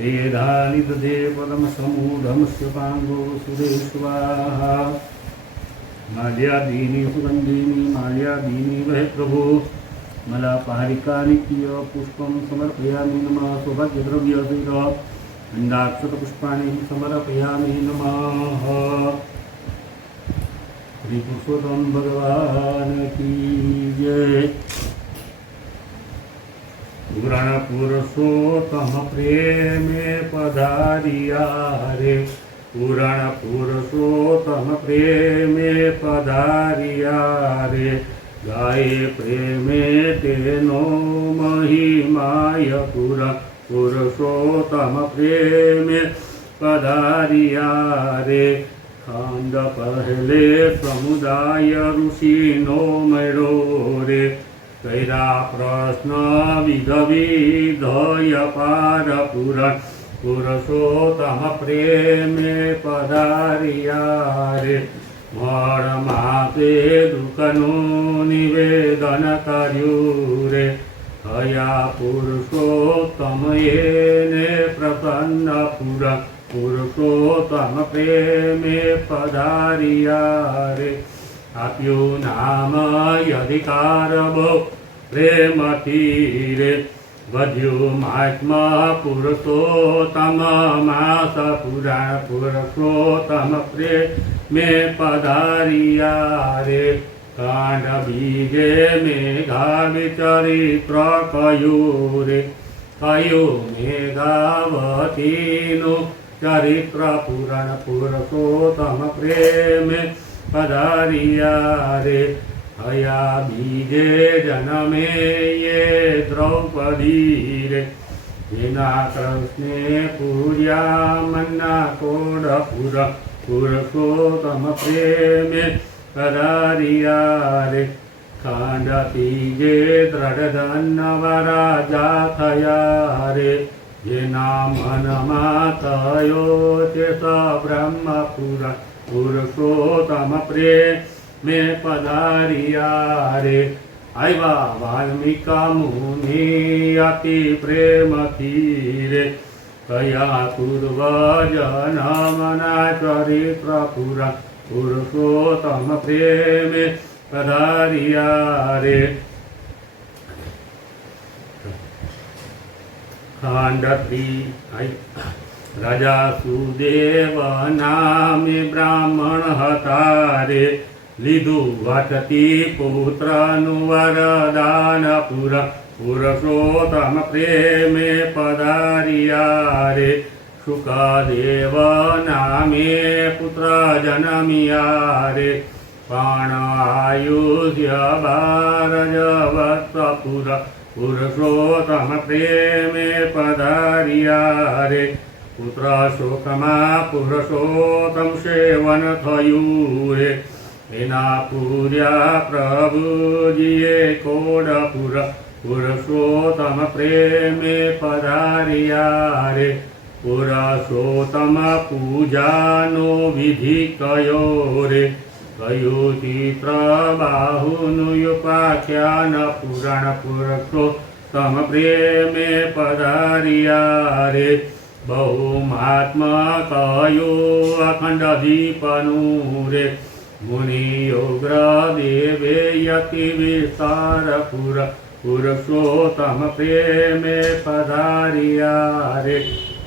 तेधानि दधे पदं समूढमस्य पाङ्गो सुरेश्वाहा माल्यादीनि सुगन्धीनि माल्यादीनि वह प्रभो मलापहारिकानि प्रिय पुष्पं समर्पयामि नमः सौभाग्यद्रव्यसहित गन्धाक्षतपुष्पाणि समर्पयामि नमः। श्री पुरुषोत्तम भगवान की जय। पुराण पुरुषोत्तम प्रेमे पधारिया रे पुराण पुरुषोत्तम प्रेमे पधारिया रे गाये प्रेमे तेनो महिमाय पुराण पुरुषोत्तम प्रेमे पधारिया रे खांड पहले समुदाय ऋषि नो मेड़ो रे कैरा प्रश्न विध विधय पार पुराण पुरुषोत्तम प्रेमे पधारिया रे मर माते दुखनु निवेदन कर्यु रे हया पुरुषोत्तम येने प्रसन्न पुराण पुरुषोत्तम प्रेमे पधारिया रे आप्यो नाम अधिकार भो प्रेम तीरे वध्यो महात्मा पुरुषोत्तम मास पुराण पुरुषोत्तम प्रेमे पधारिया रे कांड बीजे मेघा विचरित्र कयूरे कयो मेघावती नु चरित्र पुराण पुरुषोत्तम प्रेमे पधारिया रे हया बीजे जनमे ये द्रौपदी रे विना कृष्णे पूर्या मन्ना कोड पुरा पुरुषोत्तम प्रेमे पधारिया रे खांड तीजे दृढ़ जाथया रे जेना मन मातयो चेत ब्रह्म पुरा पुरुषोत्तम प्रेमे पधारिया रे आयवा वाल्मीका मुनि अति प्रेम तीरे कया पूर्वजन्मना चरित्र पुरा पुरुषोत्तम प्रेमे पधारिया रे खांडती राजा सुदेव नामे ब्राह्मण हतारे લીધું વાટતી પુત્રનું વરદાન પુરુષોત્તમ પ્રેમે પધારિયા રે શુકદેવ નામે પુત્ર જન્મિયા રે પણ આયુષ્ય 12 વર્ષ પુરુષોત્તમ પ્રેમે પધારિયા રે પુત્ર શોકમાં પુરુષોત્તમ સેવન થયું રે એના પૂર્યા પ્રભુજીએ કોડપુર પુરુષોત્તમ પ્રેમે પધારિયા રે પુરુષોત્તમ પૂજાનો વિધિ કયો રે કયો ચિત્ર બાહુનું ઉપાખ્યાન પુરાણ પુરુષોત્તમ પ્રેમે પધારિયા રે બહુ મહાત્મા કયો અખંડ દીપનું રે मुनि योग्र देवे यति विस्तार पुरुषोत्तम प्रेमे पधारिया रे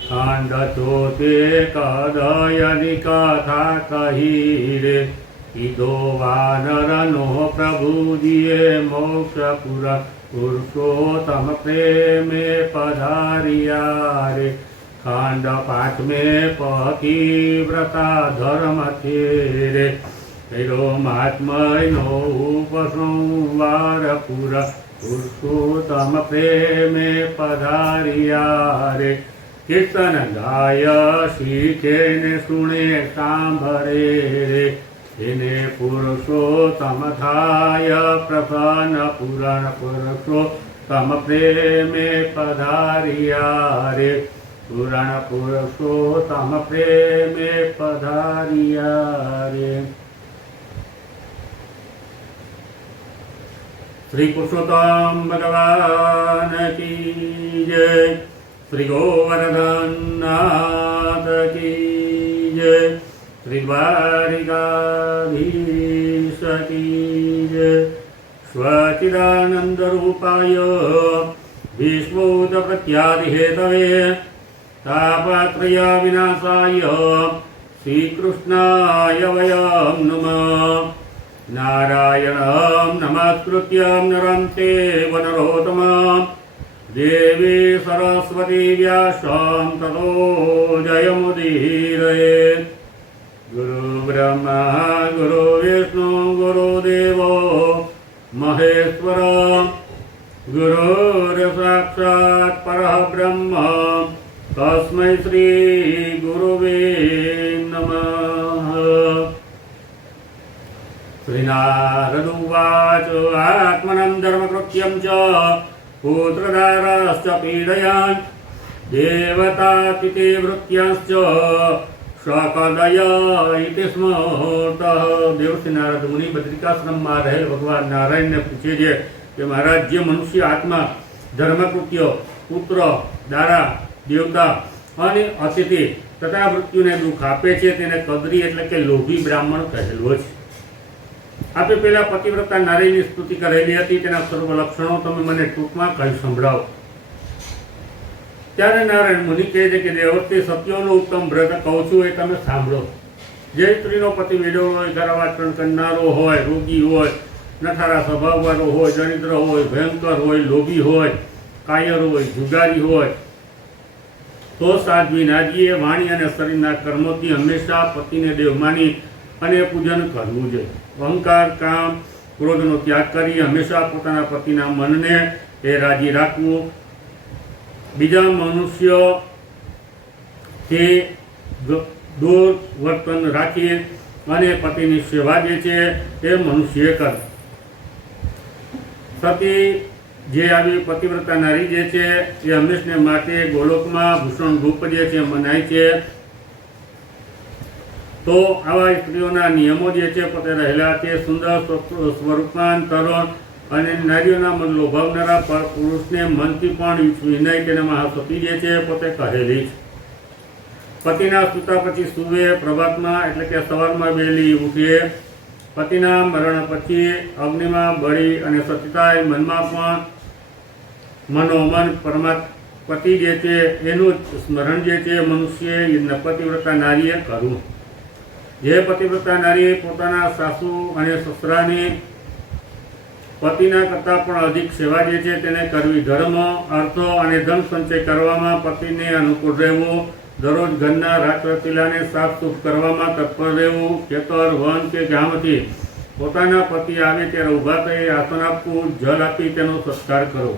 खांड चोते कदयनि कथा कही रे इदो वानर नो प्रभु दिए मोक्ष पुरुषोत्तम प्रेमे पधारिया रे खांड 5 में पतिव्रता धर्म थे रे तेरो महात्मय नो उपसंवार पुरा पुरुषोत्तम प्रेमे पधारिया रे कीर्तन गाय सीखे ने सुने सांभरे रे इने पुरुषोत्तम थाय प्रसन्न पुराण पुरुषोत्तम प्रेमे पधारिया रे पुराण पुरुषोत्तम प्रेमे पधारिया रे। श्री पुरुषोत्तम भगवान की जय। श्री गोवर्धन द्वारिकाधीश की जय। स्वचिदानन्दरूपाय विश्वोत्पत्त्यादिहेतवे तापत्रय विनाशाय श्रीकृष्णाय वयं नमः। नारायणं नमस्कृत्य नरं चैव नरोत्तमं देवी सरस्वती व्यासं ततो जयमुदीरयेत्। गुरुब्रह्मा गुरुविष्णु गुरुदेवो महेश्वर गुरुर्साक्षात् परः ब्रह्म तस्मै श्री गुरुवे नमः। श्रीनारदुवाच आत्मनं धर्मकृत्यं च पुत्रदारश्च पीडयान् देवतातिथि वृत्यांश्च शकदय इति स्मृतः। देवर्षि नारद मुनि बद्रिकाश्रमમાં રહેલ ભગવાન નારાયણને પૂછે છે કે મહારાજ, જે મનુષ્ય આત્મા ધર્મકૃત્ય પુત્ર દારા દેવતા અને અતિથિ તથા મૃત્યુને દુઃખ આપે છે તેને કદરી એટલે કે લોભી બ્રાહ્મણ કહેલો છે। આપણે પહેલા પતિવ્રતા નારીની સ્તુતિ કરેલી હતી, તેના સર્વ લક્ષણો તમે મને ટૂંકમાં કહી સંભળાવો। ત્યારે નારાયણ મુનિ કહે છે કે દેવર્ષિ, સત્યોનું ઉત્તમ વ્રત કહું છું એ તમે સાંભળો। જે સ્ત્રીનો પતિ વિધવો હોય, ઘરવાચણ કરનારો હોય, રોગી હોય, નઠારા સ્વભાવવાળો હોય, દરિદ્ર હોય, ભયંકર હોય, લોભી હોય, કાયર હોય, જુગારી હોય, તો સાધ્વી નારીએ વાણી અને શરીરના કર્મોથી હંમેશા પતિને દેવ માની અને પૂજન કરવું જોઈએ। અહંકાર, કામ, ક્રોધનો ત્યાગ કરી હંમેશા પોતાના પતિના મનને એ રાજી રાખવું। બીજા મનુષ્યથી દૂર વર્તન રાખી અને પતિની સેવા જે છે એ મનુષ્યએ કરે। સતી જે આવી પતિવ્રતા નારી જે છે એ હંમેશને માટે ગોલોકમાં ભૂષણ રૂપ જે છે મનાય છે। તો આવા સ્ત્રીઓના નિયમો જે છે પોતે રહેલા છે। સુંદર સ્વરૂપવાન તરુણ અને નારીઓના મન લોભાવનારા પુરુષને મનથી પણ વિનય તેનામાં સતી જે છે પોતે કહેલી છે। પતિના સૂતા પછી સુવે, પ્રભાતમાં એટલે કે સવારમાં વહેલી ઉઠીએ। પતિના મરણ પછી અગ્નિમાં બળી અને સતીતાય મનમાં પણ મનોમન પતિ જે છે એનું સ્મરણ જે છે મનુષ્ય પતિવ્રતા નારીએ કરવું। જે પતિવ્રતા નારી પોતાના સાસુ અને સસરાની પતિના કરતાં પણ અધિક સેવા જે છે તેને કરવી। ધર્મ, અર્થ અને ધન સંચય કરવામાં પતિને અનુકૂળ રહેવું। દરરોજ ઘરના રાતરતીલાને સાફસૂફ કરવામાં તત્પર રહેવું। ખેતર, વન કે ગામથી પોતાના પતિ આવે ત્યારે ઊભા થઈ આસન આપવું, જલ આપી તેનો સત્કાર કરવો।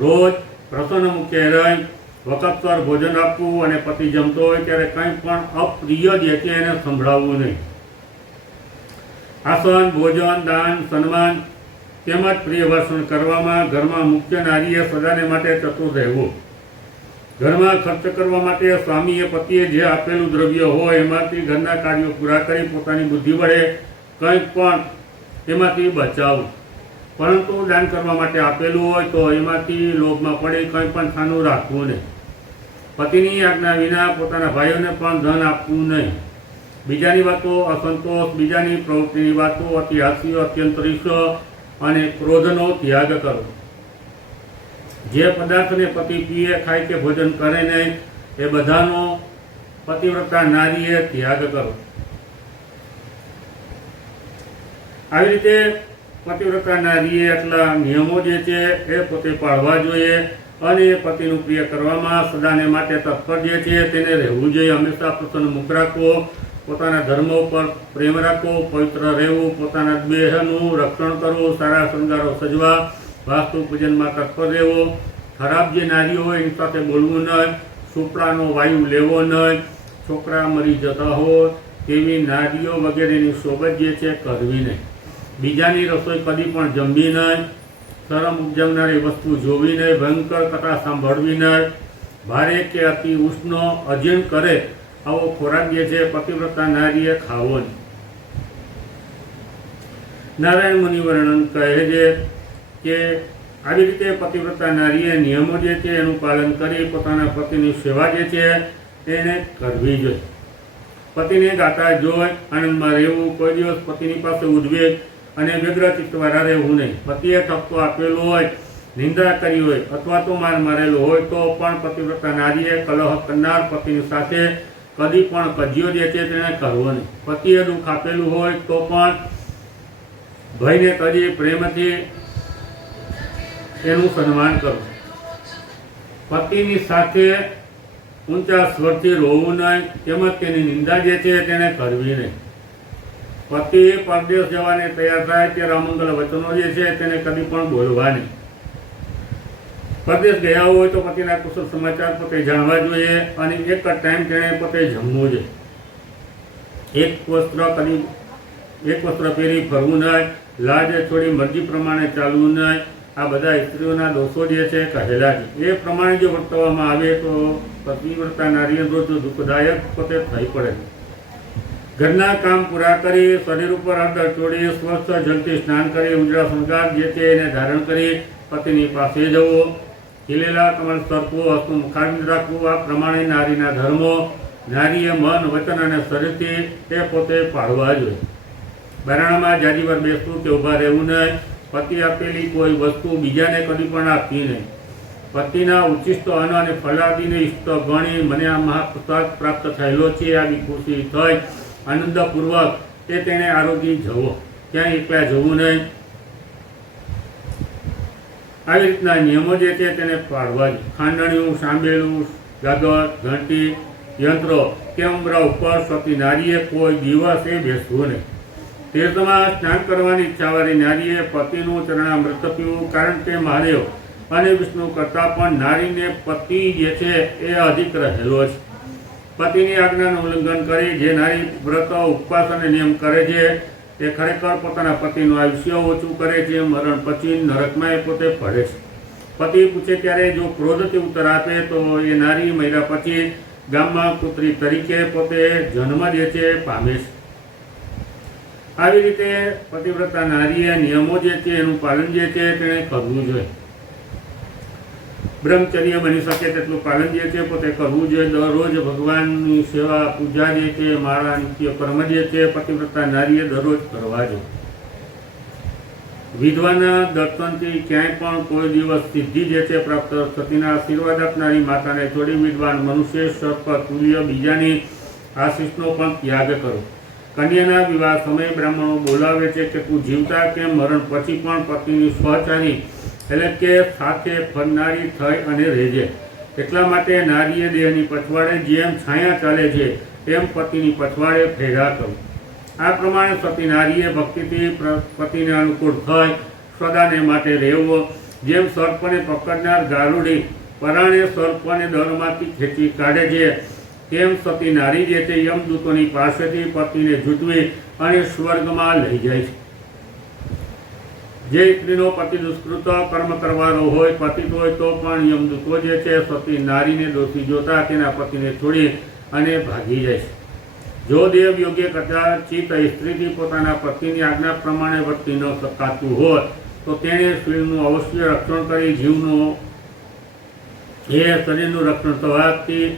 રોજ પ્રસન્ન મુખે રહી વખતસર ભોજન આપવું અને પતિ જમતો હોય ત્યારે કંઈ પણ અપ્રિય જે છે એને સંભળાવવું નહીં। આસન, ભોજન, દાન, સન્માન તેમજ પ્રિય ભાષણ કરવામાં ઘરમાં મુખ્ય નારીએ સદાને માટે ચતુર રહેવું। ઘરમાં ખર્ચ કરવા માટે સ્વામીએ પતિએ જે આપેલું દ્રવ્ય હોય એમાંથી ઘરના કાર્યો પૂરા કરી પોતાની બુદ્ધિ વડે કંઈક પણ એમાંથી બચાવવું। પરંતુ દાન કરવા માટે આપેલું હોય તો એમાંથી લોભમાં પડી કંઈ પણ ખાનું રાખવું નહીં। પતિની આજ્ઞા વિના પોતાના ભાઈઓને પણ ધન આપવું નહીં। બીજાની વાતો અસંતોષ, બીજાની પ્રવૃત્તિની વાતો અતિ હાસ્ય, અત્યંત રીસો અને ક્રોધનો ત્યાગ કરો। જે પદાર્થને પતિ પીએ, ખાય કે ભોજન કરે નહીં એ બધાનો પતિવ્રતા નારીએ ત્યાગ કરો। આવી રીતે પતિવ્રતા નારીએ આટલા નિયમો જે છે એ પોતે પાળવા જોઈએ અને પતિનું પ્રિય કરવામાં સદાને માટે તત્પર જે છે તેને રહેવું જોઈએ। હંમેશા પ્રસન્ન મુખ રાખવો, પોતાના ધર્મ ઉપર પ્રેમ રાખવો, પવિત્ર રહેવું, પોતાના દેહનું રક્ષણ કરવું, સારા શણગારો સજવા, વાસ્તુ પૂજનમાં તત્પર રહેવો। ખરાબ જે નારીઓ હોય એની સાથે બોલવું નહીં, સુપડાનો વાયુ લેવો નહીં, છોકરા મરી જતા હોય તેવી નારીઓ વગેરેની સોબત જે છે કરવી નહીં। બીજાની રસોઈ કદી પણ જમવી નહીં, શરમ ઉપજાવનારી વસ્તુ જોવી નહીં, ભયંકર કથા સાંભળવી નહીં, ભારે કે અતિ ઉષ્ણ અજીર્ણ કરે આવો ખોરાક જે છે પતિવ્રતા નારીએ ખાવો નહીં। નારાયણ મુનિ વર્ણન કહે છે કે આવી રીતે પતિવ્રતા નારીએ નિયમો જે છે એનું પાલન કરી પોતાના પતિની સેવા જે છે તેને કરવી જોઈએ। પતિને ગાતા જોઈ આનંદમાં રહેવું, કોઈ દિવસ પતિની પાસે ઉદ્વેગ અને વ્યગ્ર ચિત્તવાળા રહેવું નહીં. પતિએ ઠપકો આપેલો હોય, નિંદા કરી હોય અથવા તો માર મારેલો હોય તો પણ પતિવ્રતા નારીએ કલહ કરનાર પતિની સાથે કદી પણ કજિયો જે છે તેને કરવો નહીં. પતિએ દુઃખ આપેલું હોય તો પણ ભયને કરી પ્રેમથી એનું સન્માન કરવું. પતિની સાથે ઊંચા સ્વરથી રોવું નહીં, તેમજ તેની નિંદા જે છે તેને કરવી નહીં. પતિ પરદેશ જવાને તૈયાર થાય ત્યારે અમંગલ વચનો જે છે તેને કદી પણ બોલવા નહીં. પરદેશ ગયા હોય તો પતિના કુશળ સમાચાર પોતે જાણવા જોઈએ અને એક જ ટાઈમ તેણે પોતે જમવું જોઈએ. એક વસ્ત્ર પહેરી ફરવું નહીં, લાજ છોડી મરજી પ્રમાણે ચાલવું નહીં. આ બધા સ્ત્રીઓના દોષો જે છે કહેલા છે. એ પ્રમાણે જો વર્તવામાં આવે તો પતિવ્રતા નારીએ રોજ દુઃખદાયક પોતે થઈ પડે. ઘરના કામ પૂરા કરી શરીર ઉપર હળદર ચોડી સ્વચ્છ જલથી સ્નાન કરી ઉજળા શણગાર જે છે એને ધારણ કરી પતિની પાસે જવું, ખીલેલા કમળ સરખું હસ્તું મુખારવિંદ રાખવું. આ પ્રમાણે નારીના ધર્મો નારીએ મન વચન અને શરીરથી તે પોતે પાળવા જોઈએ. બારણામાં જાજીવાર બેસવું કે ઊભા રહેવું નહીં. પતિ આપેલી કોઈ વસ્તુ બીજાને કદી પણ આપવી નહીં. પતિના ઉચ્ચિષ્ટ અન્ન અને ફલાદીને ઇષ્ટ ગણી મને આ મહાપ્રસાદ પ્રાપ્ત થયેલો છે આવી ખુશી થઈ આનંદપૂર્વક તે તેણે આરોગી જવો, ક્યાંય એકલા જવું નહીં. આવી રીતના નિયમો જે છે તેને પાળવા જોઈએ. ખાંડણિયું, સાંભેલું, ગાગર, ઘંટી, યંત્રો કે ઉંબરા ઉપર સતી નારીએ કોઈ દિવસે બેસવું નહીં. તીર્થમાં સ્નાન કરવાની ઈચ્છાવાળી નારીએ પતિનું ચરણામૃત પીવું, કારણ કે મહાદેવ અને વિષ્ણુ કરતાં પણ નારીને પતિ જે છે એ અધિક રહેલો છે. પતિની આજ્ઞાનું ઉલ્લંઘન કરી જે નારી વ્રત ઉપવાસ અને નિયમ કરે છે તે ખરેખર પોતાના પતિનું આયુષ્ય ઓછું કરે છે. મરણ પછી નરકમાં એ પોતે પડે છે. પતિ પૂછે ત્યારે જો ક્રોધથી ઉત્તર આપે તો એ નારી મહિલા પછી ગામમાં પુત્રી તરીકે પોતે જન્મ જે છે પામે છે. આવી રીતે પતિવ્રતા નારીએ નિયમો જે છે એનું પાલન જે છે તેણે કરવું જોઈએ. બ્રહ્મચર્ય બની શકે તેટલું પાલન જે છે પોતે કરવું જોઈએ. દરરોજ ભગવાનની સેવા પૂજા જે છે માળા નિત્ય કર્મ જે છે પતિવ્રતા નારીએ દરરોજ કરવા જોઈએ. વિધવાના દર્શનથી ક્યાંય પણ કોઈ દિવસ સિદ્ધિ જે છે પ્રાપ્ત થતીના આશીર્વાદ આપનારી માતાને થોડી વિદ્વાન મનુષ્ય સર્પ તુલ્ય બીજાની આશીષનો પણ ત્યાગ કરો. કન્યાના વિવાહ સમયે બ્રાહ્મણો બોલાવે છે કે તું જીવતા કે મરણ પછી પણ પતિની સ્વચારી એટલે કે સાથે ફરનારી થઈ અને રહેજે. એટલા માટે નારીએ દેહની પછવાડે જેમ છાયા ચાલે છે તેમ પતિની પછવાડે ફેરા કરો. આ પ્રમાણે સતી નારીએ ભક્તિથી પતિને અનુકૂળ થઈ સદાને માટે રહેવો. જેમ સર્પને પકડનાર ગારુડી પરાણે સર્પને દરમાંથી ખેંચી કાઢે છે તેમ સતી નારી જે છે યમદૂતોની પાસેથી પતિને જૂટવી અને સ્વર્ગમાં લઈ જાય છે. જે સ્ત્રીનો પતિ દુષ્કૃત કર્મ કરવાનો હોય પતિત હોય તો પણ યમદૂતો જે છે સતી નારીને દોષી જોતા તેના પતિને છોડી અને ભાગી જાય છે. જો દેવ યોગ્ય કદાચિત સ્ત્રીથી પોતાના પતિની આજ્ઞા પ્રમાણે વર્તી ન શકાતું હોય તો તેણે શરીરનું અવશ્ય રક્ષણ કરી જીવનું શરીરનું રક્ષણ થવાથી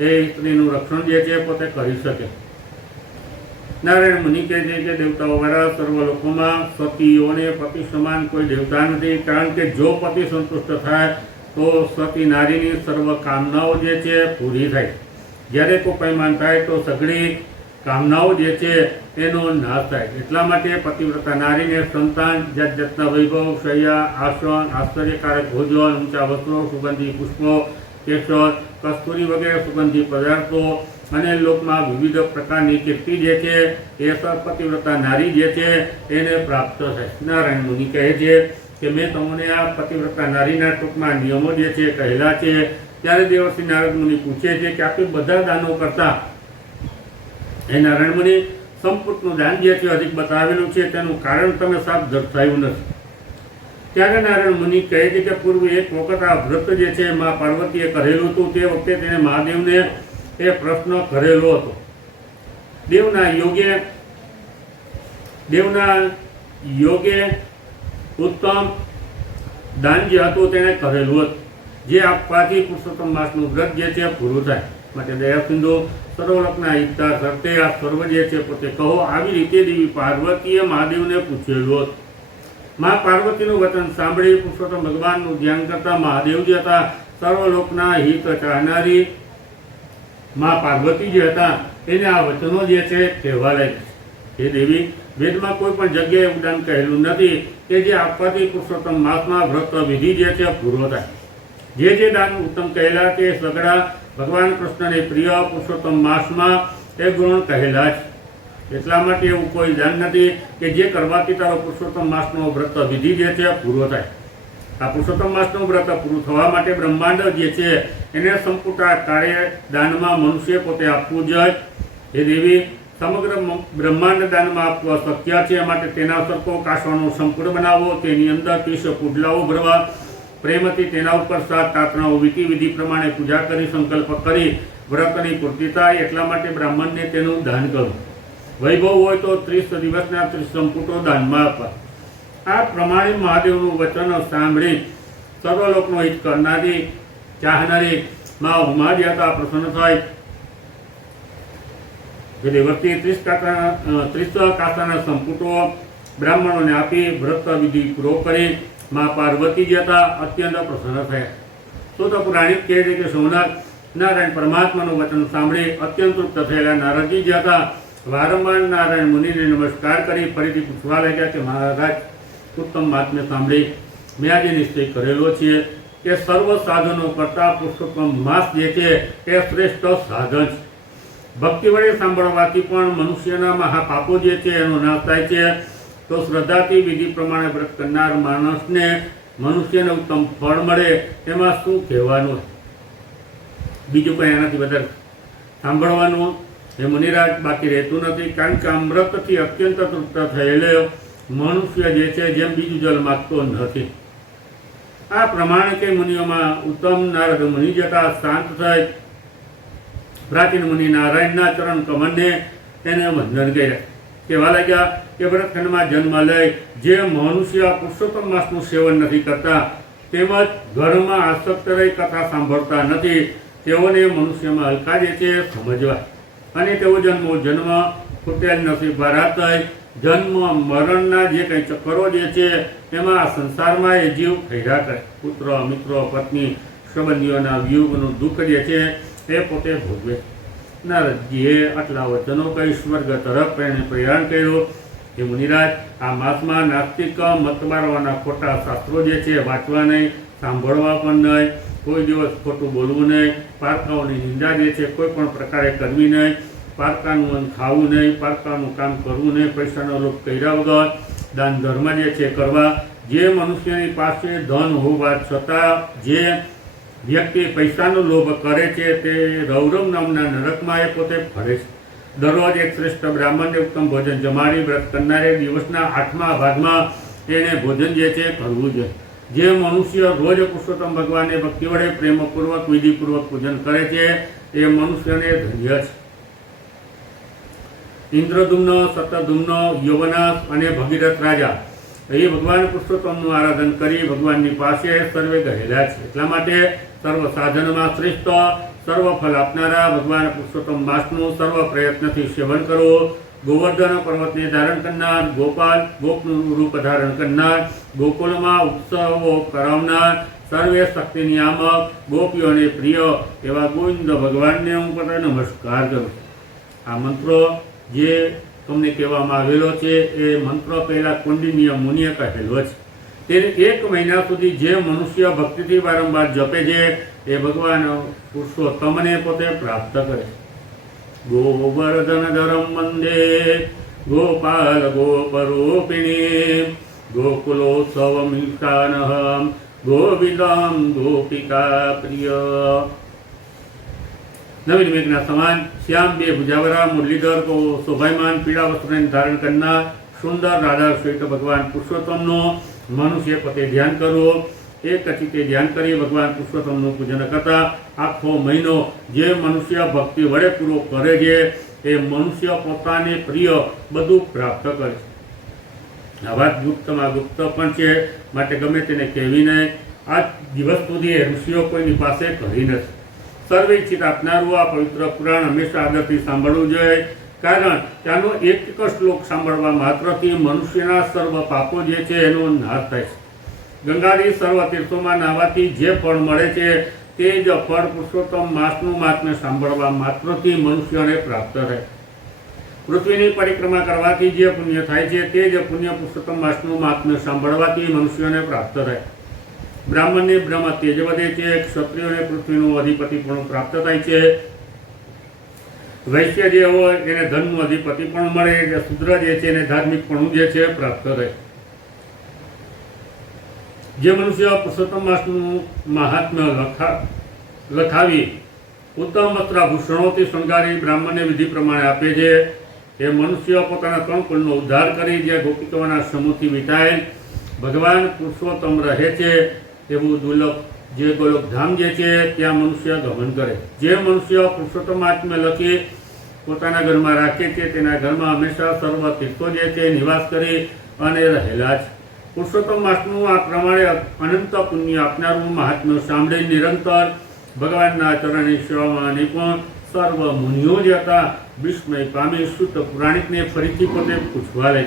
એ સ્ત્રીનું રક્ષણ જે છે પોતે કરી શકે. નારાયણ મુનિ કહે છે કે દેવતાઓ વાળા સર્વ લોકોમાં સતીઓને પતિ સમાન કોઈ દેવતા નથી, કારણ કે જો પતિ સંતુષ્ટ થાય તો સતી નારીની સર્વ કામનાઓ જે છે પૂરી થાય. જ્યારે કોપાયમાન થાય તો સઘળી કામનાઓ જે છે એનો નાશ થાય. એટલા માટે પતિવ્રતા નારીને સંતાન, જાત જાતના વૈભવ, શૈયા, આસન, આશ્ચર્યકારક ભોજન, ઊંચા વસ્ત્રો, સુગંધી પુષ્પો, કેસર, કસ્તુરી વગેરે સુગંધી પદાર્થો અને લોકમાં વિવિધ પ્રકારની કીર્તિ જે છે એ પતિવ્રતા નારી જે છે એને પ્રાપ્ત થાય. નારાયણ મુનિ કહે છે કે મેં તમને આ પતિવ્રતા નારીના ટૂંકમાં નિયમો જે છે કહેલા છે. ત્યારે દેવર્ષિ નારદ મુનિ પૂછે છે કે આપણે બધા દાનો કરતા એ નારાયણ મુનિ સંપૂર્ણનું દાન જે છે અધિક બતાવેલું છે તેનું કારણ તમે સાફ દર્શાવ્યું નથી. ત્યારે નારાયણ મુનિ કહે છે કે પૂર્વે એક વખત આ વ્રત જે છે મા પાર્વતીએ કરેલું હતું. તે વખતે તેને મહાદેવને એ પ્રશ્ન કરેલો હતો. દેવના યોગે ઉત્તમ દાન જે હતું તેણે કરેલું હતું. જે આપવાથી પુરુષોત્તમ માસનું વ્રત જે છે પૂરું થાય. માટે દયા સિંધુ સર્વલોકના હિતતા સર્તે આ સર્વ જે છે પોતે કહો. આવી રીતે દેવી પાર્વતીએ મહાદેવને પૂછેલું હતું. મા પાર્વતીનું વચન સાંભળી પુરુષોત્તમ ભગવાનનું ધ્યાન કરતા મહાદેવ જે હતા સર્વલોકના હિત ચાહનારી મા પાર્વતી જે હતા એને આ વચનો જે છે કહેવા લાગ્યા. એ દેવી વેદમાં કોઈ પણ જગ્યાએ ઉદાન કહેલું નથી કે જે આપવાથી પુરુષોત્તમ માસમાં વ્રત વિધિ જે છે પૂરો થાય. જે દાન ઉત્તમ કહેલા તે સગડા ભગવાન કૃષ્ણને પ્રિય પુરુષોત્તમ માસમાં એ ગુણ કહેલા છે. એટલા માટે એવું કોઈ દાન નથી કે જે કરવાથી તારો પુરુષોત્તમ માસનો વ્રત વિધિ જે છે પૂરો થાય. આ પુરુષોત્તમ માસનું વ્રત પૂરું થવા માટે બ્રહ્માંડ જે છે એને સંપૂર્ણ કાર્ય દાનમાં મનુષ્ય પોતે આપવું જોઈએ. એ દેવી સમગ્ર બ્રહ્માંડ દાનમાં આપવા શક્ય છે. માટે તેના સરખો કાંસવાનો સંકુળ બનાવવો, તેની અંદર 30 પુડલાઓ ભરવા, પ્રેમથી તેના ઉપર 7 તાતણાઓ વીતી વિધિ પ્રમાણે પૂજા કરી સંકલ્પ કરી વ્રતની પૂર્તિ થાય. એટલા માટે બ્રાહ્મણને તેનું દાન કરવું. વૈભવ હોય તો 30 દિવસના 30 સંપુટો દાનમાં આપવા. આ પ્રમાણે મહાદેવનું વચન સાંભળી સર્વલોકનો હિત કરનારી ચાહનારી મા ઉમાદેવતા પ્રસન્ન થાય. દેવતી 30 કાંસાના સંપુટો બ્રાહ્મણોને આપી વ્રત વિધિ પૂરો કરી મા પાર્વતી જે હતા અત્યંત પ્રસન્ન થયા. તો પુરાણિક કહે છે કે સોમનાથ નારાયણ પરમાત્માનું વચન સાંભળી અત્યંત તૃપ્ત થયેલા નારદજી જે હતા વારંવાર નારાયણ મુનિને નમસ્કાર કરી ફરીથી પૂછવા લાગ્યા કે મહારાજ ઉત્તમ મહાત્મ્ય સાંભળી મેં આજે નિશ્ચય કરેલો છે કે સર્વ સાધનો કરતા પુરુષોત્તમ માસ જે છે એ શ્રેષ્ઠ સાધન છે. ભક્તિ વડે સાંભળવાથી પણ મનુષ્યના મહાપાપો જે છે એનો નાશ થાય છે. તો શ્રદ્ધાથી વિધિ પ્રમાણે વ્રત કરનાર માણસને મનુષ્યને ઉત્તમ ફળ મળે તેમાં શું કહેવાનું. બીજું કંઈ એનાથી વધારે સાંભળવાનું એ મુનિરાજ બાકી રહેતું નથી. કારણ કે અમૃતથી અત્યંત તૃપ્ત થયેલો મનુષ્ય જે છે જેમ બીજું જલ માગતો નથી. આ પ્રમાણે કે મુનિઓમાં ઉત્તમ નારદ મુનિ જતા શાંત થઈ પ્રાચીન મુનિ નારાયણના ચરણ કમળને તેને વંદન કર્યા. કહેવા લાગ્યા કે વ્રતખંડમાં જન્મ લઈ જે મનુષ્ય પુરુષોત્તમ માસનું સેવન નથી કરતા તેમજ ઘરમાં આસક્ત રહી કથા સાંભળતા નથી તેઓને મનુષ્યમાં હલકા જે છે સમજવા. અને તેઓ જન્મ ખૂટેલ નસીબવાળા થઈ જન્મ મરણના જે કંઈ ચક્કરો જે છે એમાં આ સંસારમાં એ જીવ ફર્યા કરે. પુત્ર મિત્રો પત્ની સંબંધીઓના વિયોગનું દુઃખ જે છે એ પોતે ભોગવે. નારદજીએ આટલા વચનો કહી સ્વર્ગ તરફ એને પ્રયાણ કર્યું. એ મુનિરાજ આ માસમાં નાસ્તિક મતબારવાના ખોટા શાસ્ત્રો જે છે વાંચવા નહીં, સાંભળવા પણ નહીં, કોઈ દિવસ ખોટું બોલવું નહીં, પારકાઓની નિંદા જે છે કોઈ પણ પ્રકારે કરવી નહીં, પારકાનું ખાવું નહીં, પારકાનું કામ કરવું નહીં, પૈસાનો લોભ કર્યા વગર દાન ધર્મ જે છે કરવા. જે મનુષ્યની પાસે ધન હોવા છતાં જે વ્યક્તિ પૈસાનો લોભ કરે છે તે રૌરવ નામના નરકમાં એ પોતે ફરે છે. દરરોજ એક શ્રેષ્ઠ બ્રાહ્મણને ઉત્તમ ભોજન જમાડી વ્રત કરનારે દિવસના 8મા ભાગમાં એને ભોજન જે છે કરવું જોઈએ. જે મનુષ્ય રોજ પુરુષોત્તમ ભગવાનને ભક્તિ વડે પ્રેમપૂર્વક વિધિપૂર્વક પૂજન કરે છે એ મનુષ્યને ધન્ય છે. ઇન્દ્રધુમ્ન, સતધુમ્ન, યવનાસ અને ભગીરથ રાજા એ ભગવાન પુરુષોત્તમનું આરાધન કરી ભગવાનની પાસે સર્વે ગયેલા છે. એટલા માટે સર્વ સાધનમાં શ્રેષ્ઠ સર્વ ફલ આપનારા ભગવાન પુરુષોત્તમ માસનું સર્વ પ્રયત્નથી સેવન કરવું. ગોવર્ધન પર્વતને ધારણ કરનાર, ગોપાલ ગોપનું રૂપ ધારણ કરનાર, ગોકુળમાં ઉત્સવો કરાવનાર, સર્વે શક્તિ નિયામક, ગોપીઓને પ્રિય એવા ગોવિંદ ભગવાનને હું પોતે નમસ્કાર કરું. આ મંત્રો જે તમને કહેવામાં આવેલો છે એ મંત્ર પહેલાં કૌંડિન્ય મુનિએ કહેલો છે. તેને 1 મહિના સુધી જે મનુષ્ય ભક્તિથી વારંવાર જપે છે એ ભગવાન પુરુષોત્તમને પોતે પ્રાપ્ત કરે. ગોવર્ધન ધરમ વંદે ગોપાલ ગોપરૂપિણી ગોકુલોત્સવમિષ્ટાનઃ ગોવિંદમ ગોપિકા પ્રિય. નવીન મેઘના સમાન શ્યામ બે ભુજાવરા મુરલીધર શોભાયમાન પીળા વસ્ત્રને ધારણ કરનાર સુંદર રાધા શ્રેષ્ઠ ભગવાન પુરુષોત્તમનો મનુષ્ય પોતે ધ્યાન કરવું. એક ચિત્તે ધ્યાન કરી ભગવાન પુરુષોત્તમનું પૂજન કરતા આખો મહિનો જે મનુષ્ય ભક્તિ વડે પૂરો કરે છે એ મનુષ્ય પોતાને પ્રિય બધું પ્રાપ્ત કરે છે. આ વાત ગુપ્તમાં ગુપ્ત પણ છે માટે ગમે તેને કહેવી નહીં. આ દિવસ સુધી ઋષિઓ કોઈની પાસે કરી નથી. સર્વે ઈચ્છિત આપનારું આ પવિત્ર પુરાણ હંમેશા આદરથી સાંભળવું જોઈએ, કારણ ત્યાંનો એક એક શ્લોક સાંભળવા માત્રથી મનુષ્યના સર્વ પાપો જે છે એનો નાશ થાય છે. ગંગાજી સર્વ તીર્થોમાં નાહવાથી જે ફળ મળે છે તે જ ફળ પુરુષોત્તમ માસનું મહાત્મ્ય સાંભળવા માત્રથી મનુષ્યને પ્રાપ્ત થાય. પૃથ્વીની પરિક્રમા કરવાથી જે પુણ્ય થાય છે તે જ પુણ્ય પુરુષોત્તમ માસનું મહાત્મ્ય સાંભળવાથી મનુષ્યને પ્રાપ્ત થાય. બ્રાહ્મણને બ્રહ્મ તેજ વધે છે, ક્ષત્રિયોને પૃથ્વીનું અધિપતિપણું પ્રાપ્ત થાય છે, વૈશ્ય જે હોય એને ધનનું અધિપતિ પણ મળે, જે શુદ્ર જે છે એને ધાર્મિકપણું જે છે પ્રાપ્ત થાય. જે મનુષ્ય પુરુષોત્તમ માસનું મહાત્મ્ય લખાવી ઉત્તમ વસ્ત્રાભૂષણોથી શણગારી બ્રાહ્મણને વિધિ પ્રમાણે આપે છે, એ મનુષ્ય પોતાના 3 કુળનો ઉદ્ધાર કરી જે ગોપિકાઓના સમૂહથી વિટાયેલ ભગવાન પુરુષોત્તમ રહે છે એવું દુર્લભ જે ગોલોકધામ જે છે ત્યાં મનુષ્ય ગમન કરે. જે મનુષ્ય પુરુષોત્તમ આત્મ્ય લખી પોતાના ઘરમાં રાખે છે તેના ઘરમાં હંમેશા સર્વ તીર્થો જે છે નિવાસ કરી અને રહેલા છે. પુરુષોત્તમ માસનું આ પ્રમાણે અનંત પુણ્ય આપનારું મહાત્મ્ય સાંભળી નિરંતર ભગવાનના ચરણની સેવામાં નિપુણ સર્વ મુનિઓ જે હતા વિસ્મય પામી શુદ્ધ પુરાણિકને ફરીથી પોતે પૂછવા લે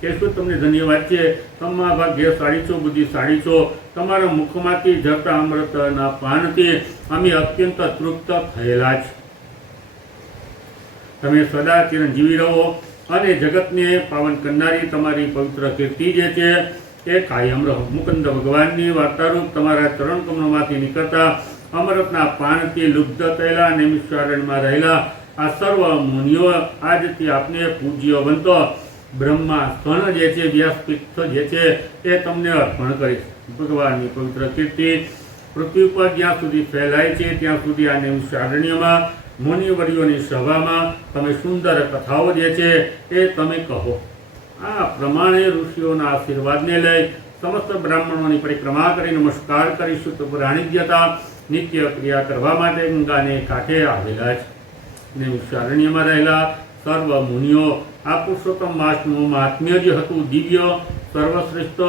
કે શું તમને ધન્યવાદ છે, તમારા ભાગ્ય સાડી છો, બુદ્ધિ સાડી છો, તમારા મુખમાંથી જતા અમૃતના પાનથી અમે અત્યંત તૃપ્ત થયેલા છે. તમે સદા ચિરંજીવી રહો અને જગતને પાવન કરનારી તમારી પવિત્ર કીર્તિ જે છે એ કાયમ રહો. મુકુંદ ભગવાનની વાર્તારૂપ તમારા ચરણ કમળોમાંથી નીકળતા અમૃતના પાનથી લુબ્ધ થયેલા નૈમિષારણ્યમાં રહેલા આ સર્વ મુનિઓ આજથી આપને પૂજ્ય બનતો બ્રહ્મા સ્તન જે છે વ્યાસપીઠ જે છે એ તમને અર્પણ કરીશ. ભગવાનની પવિત્ર કીર્તિ પૃથ્વી ઉપર જ્યાં સુધી ફેલાય છે ત્યાં સુધી આ નૈમિષારણ્યમાં મુનિવર્યોની સભામાં તમે સુંદર કથાઓ જે છે એ તમે કહો. આ પ્રમાણે ઋષિઓના આશીર્વાદને લઈ સમસ્ત બ્રાહ્મણોની પરિક્રમા કરી નમસ્કાર કરીશું તો પુરાણિક જતા નિત્ય ક્રિયા કરવા માટે ગંગાને કાંઠે આવેલા છે. નૈમિષારણ્યમાં રહેલા સર્વ મુનિઓ આ પુરુષોત્તમ માસનું મહાત્મ્ય જે હતું દિવ્ય સર્વશ્રેષ્ઠ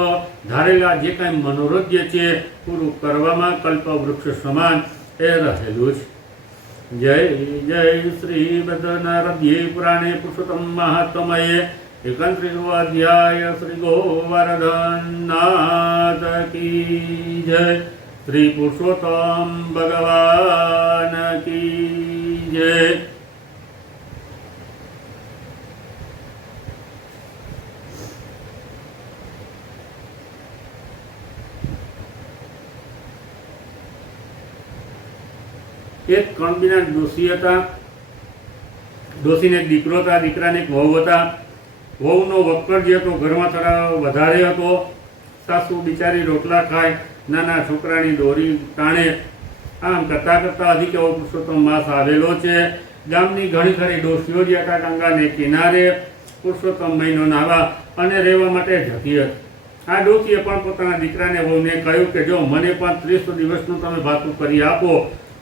ધારેલા જે કાંઈ મનોરથ જે છે પૂરું કરવામાં કલ્પવૃક્ષ સમાન એ રહેલું છે. જય જય શ્રી બદ્રનારદ્યે પુરાણે પુરુષોત્તમ મહાત્મયે 31વો અધ્યાય શ્રી ગોવર્ધનનાથ કી જય. શ્રી પુરુષોત્તમ ભગવાન કી જય. એક કણબીના ડોશી હતા. ડોશીને એક દીકરો હતા, દીકરાને એક વહુ હતા. વહુનો વક્કર જે હતો ઘરમાં થોડા વધારે હતો. સાસુ બિચારી રોટલા ખાય, નાના છોકરાની દોરી તાણે. આમ કરતાં કરતાં હજી કેવો પુરુષોત્તમ માસ આવેલો છે. ગામની ઘણી ખરી ડોશીઓ જે હતા ગંગાને કિનારે પુરુષોત્તમ મહિનો નાહવા અને રહેવા માટે જતી હતી. આ ડોશીએ પણ પોતાના દીકરાને વહુને કહ્યું કે જો મને પણ 30 દિવસનું તમે ભાતું કરી આપો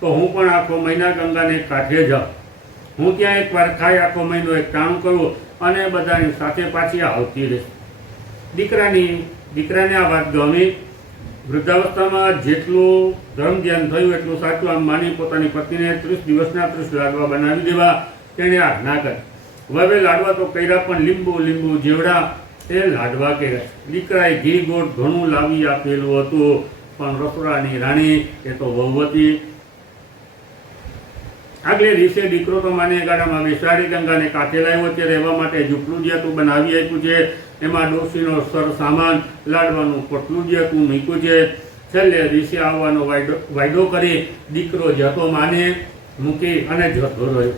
તો હું પણ આખો મહિના ગંગાને કાંઠે જાઉં. હું ત્યાં એકવાર ખાઈ આખો મહિનો એક ટાણું કરું અને બધાની સાથે પાછી આવતી રહીશ. દીકરાને આ વાત ગમી. વૃદ્ધાવસ્થામાં જેટલું ધર્મ ધ્યાન થયું એટલું સાચું આમ માની પોતાની પત્નીને 30 દિવસના 30 લાડવા બનાવી દેવા તેણે આજ્ઞા કરી. હવે લાડવા તો કર્યા પણ લીંબુ જેવડા એ લાડવા કર્યા. દીકરાએ ઘી ગોળ ઘણું લાવી આપેલું હતું પણ રસોડાની રાણી એ તો વહુ હતી. આગલે દિવસે દીકરો તો માને ગાડામાં બેસાડી ગંગાને કાંઠે લાવ્યો છે. રહેવા માટે ઝૂંપડું જે હતું બનાવી આપ્યું છે. એમાં ડોશીનો સર સામાન લાડવાનું પોટલું જે હતું મૂક્યું છે. છેલ્લે દિવસે આવવાનો વાયદો કરી દીકરો જતો માને મૂકી અને જતો રહ્યો.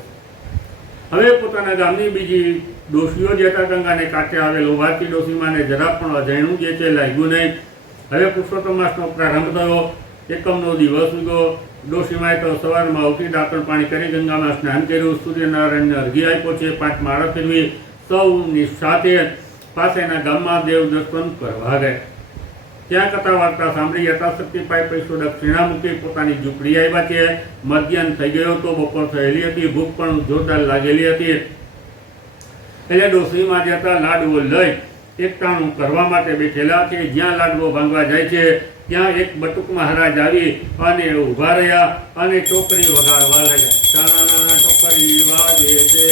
હવે પોતાના ગામની બીજી ડોશીઓ જે હતા ગંગાને કાંઠે આવેલો વાતી ડોશી માને જરા પણ અજાણ્યું જે છે લાગ્યું નહીં. હવે પુરુષોત્તમ માસનો પ્રારંભ થયો. એકમનો દિવસ ઉગ્યો. ડોશીમાએ તો સવારમાં ઉઠી દાંતણ પાણી કરી ગંગામાં સ્નાન કર્યું. સૂર્યનારાયણને અર્ઘ્ય આપ્યો છે. 5 માળા ફેરવી સૌની સાથે પાસેના ગામમાં દેવ દર્શન કરવા ગયા. ત્યાં કથા વાર્તા સાંભળી યથાશક્તિ પાય પૈસો દક્ષિણા મૂકી પોતાની ઝૂંપડી આવ્યા છે. મધ્યાહન થઈ ગયો હતો. બપોર થયેલી હતી. ભૂખ પણ જોરદાર લાગેલી હતી. એટલે ડોશીમાં જતા લાડવો લઈ એકટાણું કરવા માટે બેઠેલા છે. જ્યાં લાડવો ભાંગવા જાય છે ત્યાં એક બટુક મહારાજ આવી અને ઊભા રહ્યા અને ટોકરી વગાડવા લાગ્યા. ચાના ટોકરી વાગે છે,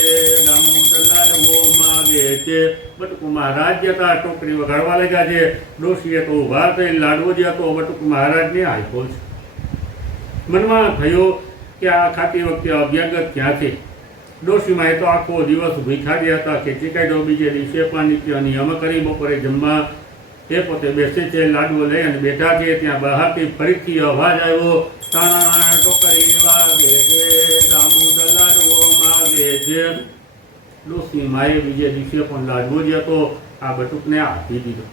દામોદર લાડવો માગે છે. બટુક મહારાજ જે હતા ટોકરી વગાડવા લાગ્યા છે. ડોશીએ તો ઊભા થઈ લાડવો જે હતો બટુક મહારાજને આપ્યો છે. મનમાં થયો કે આ ખાતી વખતે અભ્યાગત ક્યાંથી. ડોશીમાં એ તો આખો દિવસ ભૂખ્યા જ હતા. ખેંચી કાઢ્યો. બીજે દિવસે પણ નિત્ય નિયમ કરી બપોરે જમવા એ પોતે બેસે છે. લાડવો લઈ અને બેઠા છે. ત્યાં બહારથી ફરીથી અવાજ આવ્યો, તાણા ટોકરી વાગે છે, દામોદર લાડવો માગે છે. ડોશી માએ બીજે દિવસે પણ લાડવો જે હતો આ બટુકને આપી દીધો.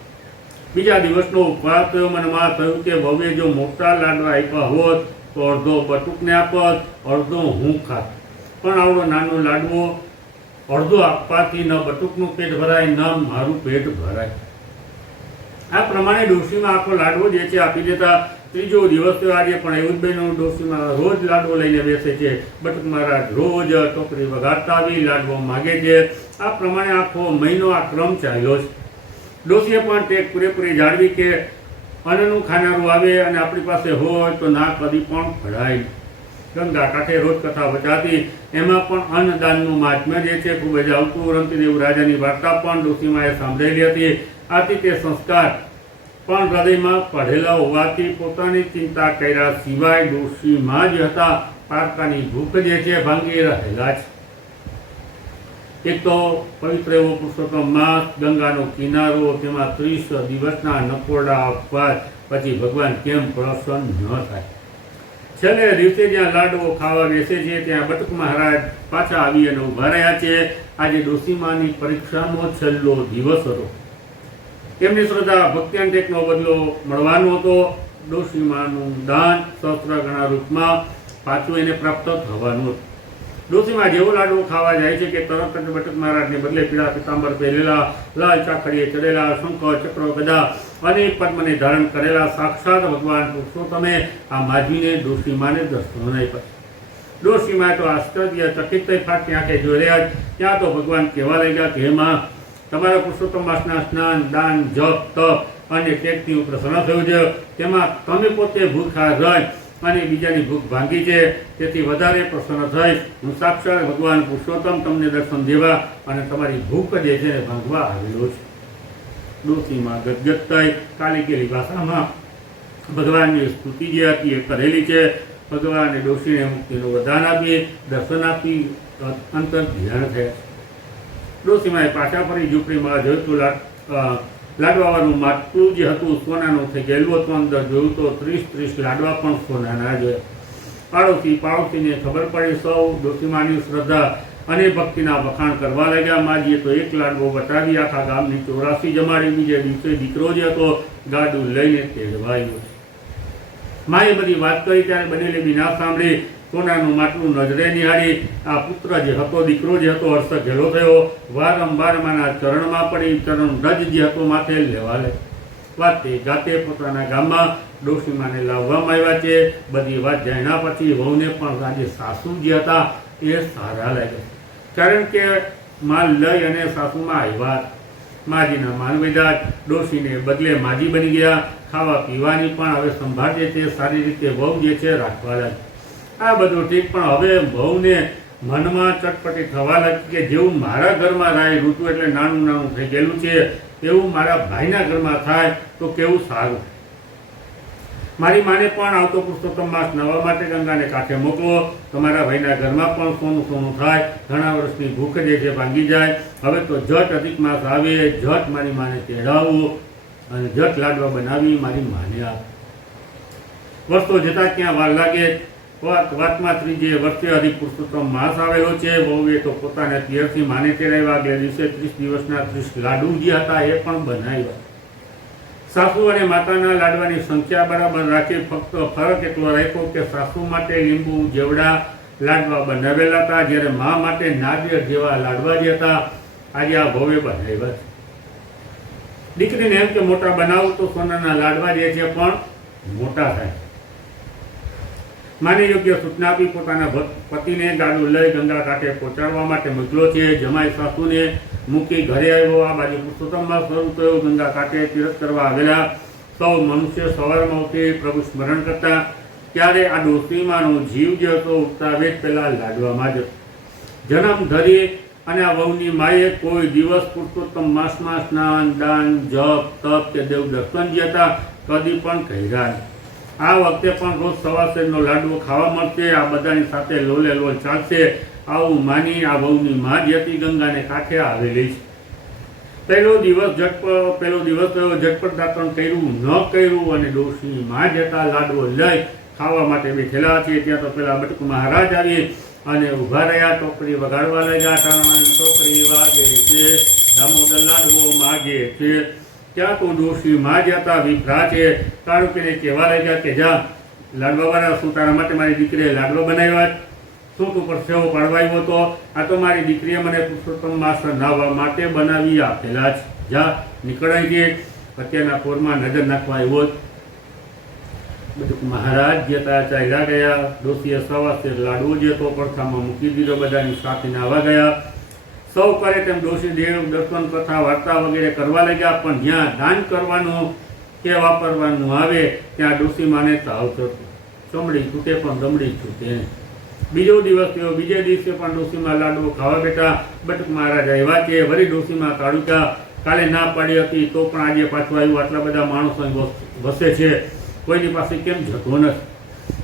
બીજા દિવસનો ઉપવાસ થયો. મનમાં થયું કે વહુએ જો મોટા લાડવા આપ્યા હોત તો અડધો બટુકને આપત, અડધો હું ખાત. પણ આવડો નાનો લાડવો અડધો આપવાથી ન બટુકનું પેટ ભરાય ન મારું પેટ ભરાય. આ પ્રમાણે ડોશીમાં આખો લાડવો જે છે આપી દેતા. ત્રીજો દિવસ થયો આજે પણ એવું જ બન્યું. ડોશીમાં રોજ લાડવો લઈને બેસે છે. બટુક મહારાજ રોજ ટોકરી વગાડતા આવી લાડવો માગે છે. આ પ્રમાણે આખો મહિનો આ ક્રમ ચાલ્યો છે. ડોશીએ પણ તે પૂરેપૂરી જાળવી કે અન્નનું ખાનારું આવે અને આપણી પાસે હોય તો ના કદી પણ ફળાય. ગંગા કાંઠે રોજ કથા વચાતી. એમાં પણ અન્નદાનનું મહાત્મ્ય જે છે ખૂબ જ આવતું. રંતીદેવ રાજાની વાર્તા પણ ડોશીમાએ સાંભળેલી હતી. આથી તે સંસ્કાર પણ હૃદયમાં પડેલા હોવાથી પોતાની ચિંતા કર્યા સિવાય ડોશીમાં જ હતા પારકાની ભૂખ જે છે ભાંગી રહેલા છે. એક તો પવિત્ર એવો પુરુષોત્તમ માસ, ગંગાનો કિનારો, તેમાં 30 દિવસના નકોરડા ઉપવાસ, પછી ભગવાન કેમ પ્રસન્ન ન થાય. છેલ્લે દિવસે જ્યાં લાડવો ખાવા બેસે છે ત્યાં બટુક મહારાજ પાછા આવી અને ઊભા રહ્યા છે. આજે ડોશીમાની પરીક્ષાનો છેલ્લો દિવસ હતો. તેમની શ્રદ્ધા ભક્ત્યાંટેકનો બદલો મળવાનો હતો. ડોશીમાનું દાન સહસ્ત્ર ગણા રૂપમાં પાછું એને પ્રાપ્ત થવાનું હતું. ડોશીમાં જેવો લાડવો ખાવા જાય છે કે તરત જ બટુક મહારાજને બદલે પીળા પીતાંબર પહેરેલા, લાલ ચાખડીએ ચડેલા, શંખ ચક્ર ગદા અને પદ્મને ધારણ કરેલા સાક્ષાત ભગવાન પુરુષોત્તમે આ માજીને ડોશીમાને દર્શન આપ્યા. ડોશીમાએ તો આશ્ચર્ય ચકિત થઈ ફાટી આંખે જોઈ રહ્યા. ત્યાં તો ભગવાન કહેવા લાગ્યા કે એમાં તમારા પુરુષોત્તમ માસના સ્નાન, દાન, જપ, તપ અને ટેકથી હું પ્રસન્ન થયું છે. તેમાં તમે પોતે ભૂખા રહી અને બીજાની ભૂખ ભાંગી છે. તેથી વધારે પ્રસન્ન થઈ હું સાક્ષાત ભગવાન પુરુષોત્તમ તમને દર્શન દેવા અને તમારી ભૂખ જે છે ભાંગવા આવેલો છે. ડોશીમાં ગદગદ થઈ કાલી કેલી ભાષામાં ભગવાનની સ્તુતિ જે હતી એ કરેલી છે. ભગવાને ડોશીને મુક્તિનું વરદાન આપી, દર્શન આપી અંતર ધ્યાન થયા. ડોશીમાએ પાછા ફરી ઝૂંપડીમાં જોયું તો લાડવાવાળું માટલું જે હતું સોનાનું થઈ ગયેલું હતું. અંદર જોયું તો 30 લાડવા પણ સોનાના જોયા. પાડોશીને ખબર પડી. સૌ ડોશીમાની શ્રદ્ધા અને ભક્તિના વખાણ કરવા લાગ્યા. માજીએ તો એક લાડવો બતાવી આખા ગામની 84 જમાડી. બીજે દિવસે દીકરો જે હતો ગાડું લઈને તેડવાયો. માએ બધી વાત કરી ત્યારે બનેલી બી ના સાંભળી. સોનાનું માટલું નજરે નિહાળી. આ પુત્ર જે હતો, દીકરો જે હતો, હર્ષ ઘેલો થયો. વારંવાર માના ચરણમાં પડી. ચરણ રજ જે હતો માથે લેવા લે. વાતે ગાતે પોતાના ગામમાં ડોશીમાને લાવવામાં આવ્યા છે. બધી વાત જાણ્યા પછી વહુને પણ આજે સાસુ જે હતા એ સારા લાગ્યા. કારણ કે માલ લઈ અને સાસુમાં આવ્યા. માજીના માન વધ્યા. ડોશીને બદલે માજી બની ગયા. ખાવા પીવાની પણ હવે સંભાળ જે છે સારી રીતે વહુ જે છે રાખવા લાગી. આ બધું ઠીક, પણ હવે વહુને મનમાં ચટપટી થવા લાગી કે જેવું મારા ઘરમાં રાય ઋતુ એટલે નાનું નાનું થઈ ગયેલું છે એવું મારા ભાઈના ઘરમાં થાય તો કેવું સારું. મારી માને પણ આવતો પુરુષોત્તમ માસ નવા માટે ગંગાને કાંઠે મોકલો. તમારા ભાઈના ઘરમાં પણ સોનું સોનું થાય. ઘણા વર્ષની ભૂખ જે છે ભાંગી જાય. હવે તો જટ અધિક માસ આવે. જટ મારી માને તેડાવવું અને જટ લાડવા બનાવી મારી માને આપ. વર્ષો જતા ક્યાં વાર લાગે. વાતમાં ત્રીજે વર્ષે અધિક પુરુષોત્તમ માસ આવેલો છે. વહુએ તો પોતાના પિયરથી માને તેડાવ્યા. આગલે દિવસે 30 દિવસના 30 લાડુ જે હતા એ પણ બનાવ્યા. સાસુ અને માતાના લાડવાની સંખ્યા બરાબર રાખી. ફક્ત ફરક એટલો રાખ્યો કે સાસુ માટે લીંબુ જેવડા લાડવા બનાવેલા હતા, જ્યારે મા માટે નારિયેળ જેવા લાડવા જે હતા આજે આ વહુએ બનાવ્યા છે. દીકરીને એમ કે મોટા બનાવું તો સોનાના લાડવા જે છે પણ મોટા થાય. માને યોગ્ય સૂચના આપી પોતાના પતિને ગાડું લઈ ગંગા કાંઠે પહોંચાડવા માટે મોકલો છે. જમાઈ સાસુને મૂકી ઘરે આવ્યો. આ બાજુ પુરુષોત્તમ માસ શરૂ થયો. ગંગા કાંઠે તીર્થ કરવા આવેલા સૌ મનુષ્ય સવારમાં ઉઠી પ્રભુ સ્મરણ કરતા, ત્યારે આ ડોશીમાનો જીવ જે હતો ઉઠતા વેત પહેલા લાડવામાં જ જન્મ ધરી અને આ વહુની માએ કોઈ દિવસ પુરુષોત્તમ માસમાં સ્નાન, દાન, જપ, તપ કે દેવ દર્શન જે હતા કદી પણ કર્યા નહીં. આ વખતે પણ રોજ સવાસેરનો લાડવો ખાવા મળશે, આ બધાની સાથે લોલે લોલ ચાલશે, આવું માની આ વહુની મા જે હતી ગંગાને કાંઠે આવેલી છે. પહેલો દિવસ ઝટપટ દાંતણ કર્યું ન કર્યું અને ડોશી મા જતા લાડવો લઈ ખાવા માટે બેઠેલા છે. ત્યાં તો પેલા બટકુ મહારાજ આવી અને ઊભા રહ્યા, ટોકરી વગાડવા લાગ્યા. ટાણાની ટોકરી વાગે છે, દામોદર લાડવો માગે છે. ત્યાં તો ડોશી મા જતા વિફરા છે. કાળુકીને કહેવા લાગ્યા કે જા લાડવાવાળા, શું તારા માટે મારી દીકરીએ લાડવો બનાવ્યા? શું તું પર સેવો પાડવા આવ્યો હતો? આ તો મારી દીકરીએ મને પુરુષોત્તમ માસ નાહવા માટે બનાવી આપેલા છે. જા નીકળાઈ ગઈ. અત્યારના પોરમાં નજર નાખવા આવ્યો. બધું મહારાજ જતા ચાલ્યા ગયા. ડોશીએ સવાસે લાડવો જે તો પડખામાં મૂકી દીધો, બધાની સાથે નાહવા ગયા. સૌ કરે તેમ ડોશી દેવ દર્શન, કથા, વાર્તા વગેરે કરવા લાગ્યા. પણ જ્યાં દાન કરવાનું કે વાપરવાનું આવે ત્યાં ડોશી માને તાવ થતો. ચમડી છૂટે પણ દમડી છૂટે. બીજો દિવસ થયો. બીજે દિવસે પણ ડોશીમાં લાડવો ખાવા બેઠા. બટુક મહારાજ આવ્યા કે વળી ડોશીમાં તાળુકા, કાલે ના પાડી હતી તો પણ આજે પાછું આવ્યું. આટલા બધા માણસો વસે છે, કોઈની પાસે કેમ જતો નથી?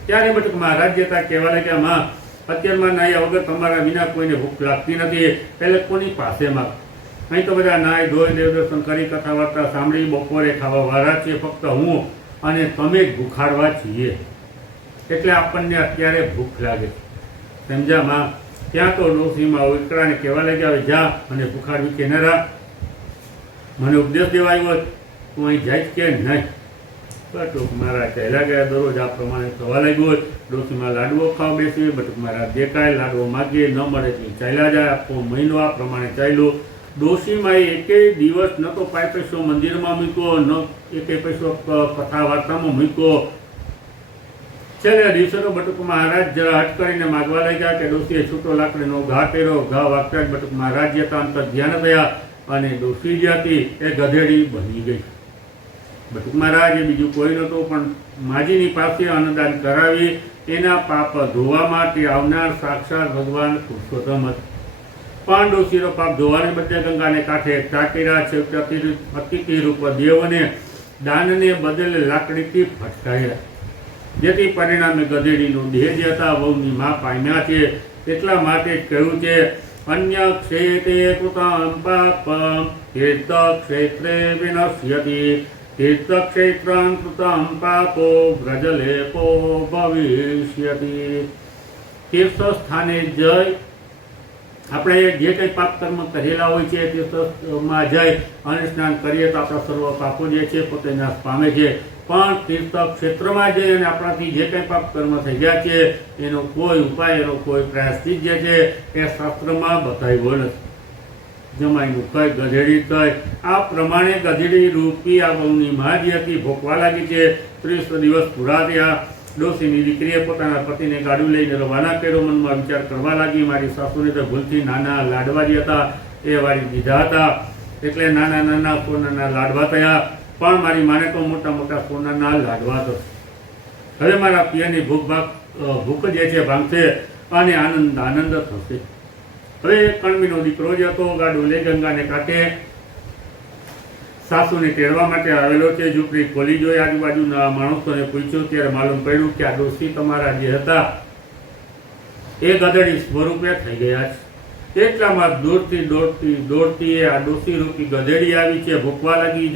ત્યારે બટુક મહારાજ જતા કહેવા લાગ્યા, માં અત્યારમાં નાહ્યા વગર તમારા વિના કોઈને ભૂખ લાગતી નથી, એટલે કોની પાસે માં? અહીં તો બધા નાય ધોઈ દેવદર્શન કરી કથા વાર્તા સાંભળી બપોરે ખાવા વાળા છે. ફક્ત હું અને તમે જ ભૂખાડવા છીએ, એટલે આપણને અત્યારે ભૂખ લાગે. સમજા માં? ત્યાં તો ડોશીમાં ઉકળાને કહેવા લાગ્યા, હવે જા અને ભૂખાડવી કે ન રાખ. મને ઉપદેશ દેવા આવ્યો, તું અહીં જાય કે નહીં? બટુક મહારાજ ચાલ્યા ગયા. દરરોજ આ પ્રમાણે થવા લાગ્યું. ડોશીમાં લાડવો ખાવા બેસી. બટુક મહારાજ દેખાય, લાડવો માગીએ, ન મળે તો ચાલ્યા જાય. આખો મહિનો આ પ્રમાણે ચાલ્યો. ડોશીમાં એકેય દિવસ ન તો પાય પૈસો મંદિરમાં મૂક્યો, ન એકેય પૈસો કથા વાર્તામાં મૂક્યો. છેલ્લે દિવસે તો બટુક મહારાજ જરા હટ કરીને માગવા લાગ્યા કે ડોશીએ છૂટો લાકડીનો ઘા કર્યો. ઘા વાગતા જ બટુક મહારાજ જે હતા અંતર ધ્યાન થયા અને ડોશી જે હતી એ ગધેડી બની ગઈ. બટુક મહારાજ બીજું કોઈ નહોતું પણ માજીની પાસે અન્નદાન કરાવી એના પાપ ધોવા માટે આવનાર સાક્ષાત ભગવાન પુરુષોત્તમ હતા. પણ ડોશીનો પાપ ધોવાને બદલે ગંગાને કાંઠે એકઠા કર્યા છે. અતિથિ રૂપ દેવને દાનને બદલે લાકડીથી ફટકાર્યા, જેથી પરિણામે ગધેડીનો દેહ જે હતા વહુની મા પામ્યા છે. એટલા માટે જ કહ્યું છે, અન્ય ક્ષેત્રે કૃતમ પાપમ તીર્થ ક્ષેત્રે વિનશ્યતિ, તીર્થક્ષેત્રં કૃતમ પાપો વ્રજલેપો ભવિષ્યતિ. તીર્થ સ્થાને જઈ આપણે જે કંઈ પાપ કર્મ કરેલા હોય છે તીર્થમાં જઈ અને સ્નાન કરીએ તો આપણા સર્વ પાપો જે છે પોતે નાશ પામે છે. પણ તીર્થ ક્ષેત્રમાં જઈ અને આપણાથી જે કંઈ પાપ કર્મ થઈ ગયા છે એનો કોઈ ઉપાય, એનો કોઈ પ્રાયશ્ચિત જે છે એ શાસ્ત્રમાં બતાવ્યો નથી. જમાઈનું કઈ, ગધેડી કઈ, આ પ્રમાણે ગધેડી રૂપી આ વહુની મા જે હતી ભોગવા લાગી છે. 30 દિવસ પૂરા થયા. ડોશીની દીકરીએ પોતાના પતિને ગાડું લઈને રવાના કર્યો. મનમાં વિચાર કરવા લાગી, મારી સાસુને તો ભૂલથી નાના લાડવા જે હતા એ વાળી દીધા હતા, એટલે નાના નાના સોનાના લાડવા થયા. પણ મારી માને તો મોટા મોટા સોનાના લાડવા થશે. હવે મારા પિયરની ભૂખ જે છે ભાંગશે અને આનંદ થશે. હવે કણબીનો દીકરો જે હતો ગાડું લઈ ગંગાને કાંઠે સાસુને તેડવા માટે આવેલો છે. ઝૂંપડી ખોલી જોઈ, આજુબાજુના માણસોને પૂછ્યું ત્યારે માલુમ પડ્યું કે આ ડોશી તમારા જે હતા એ ગધેડી સ્વરૂપે થઈ ગયા છે. એટલામાં દોડતી આ ડોશી રૂપી ગધેડી આવી છે. ભૂખવા લાગી.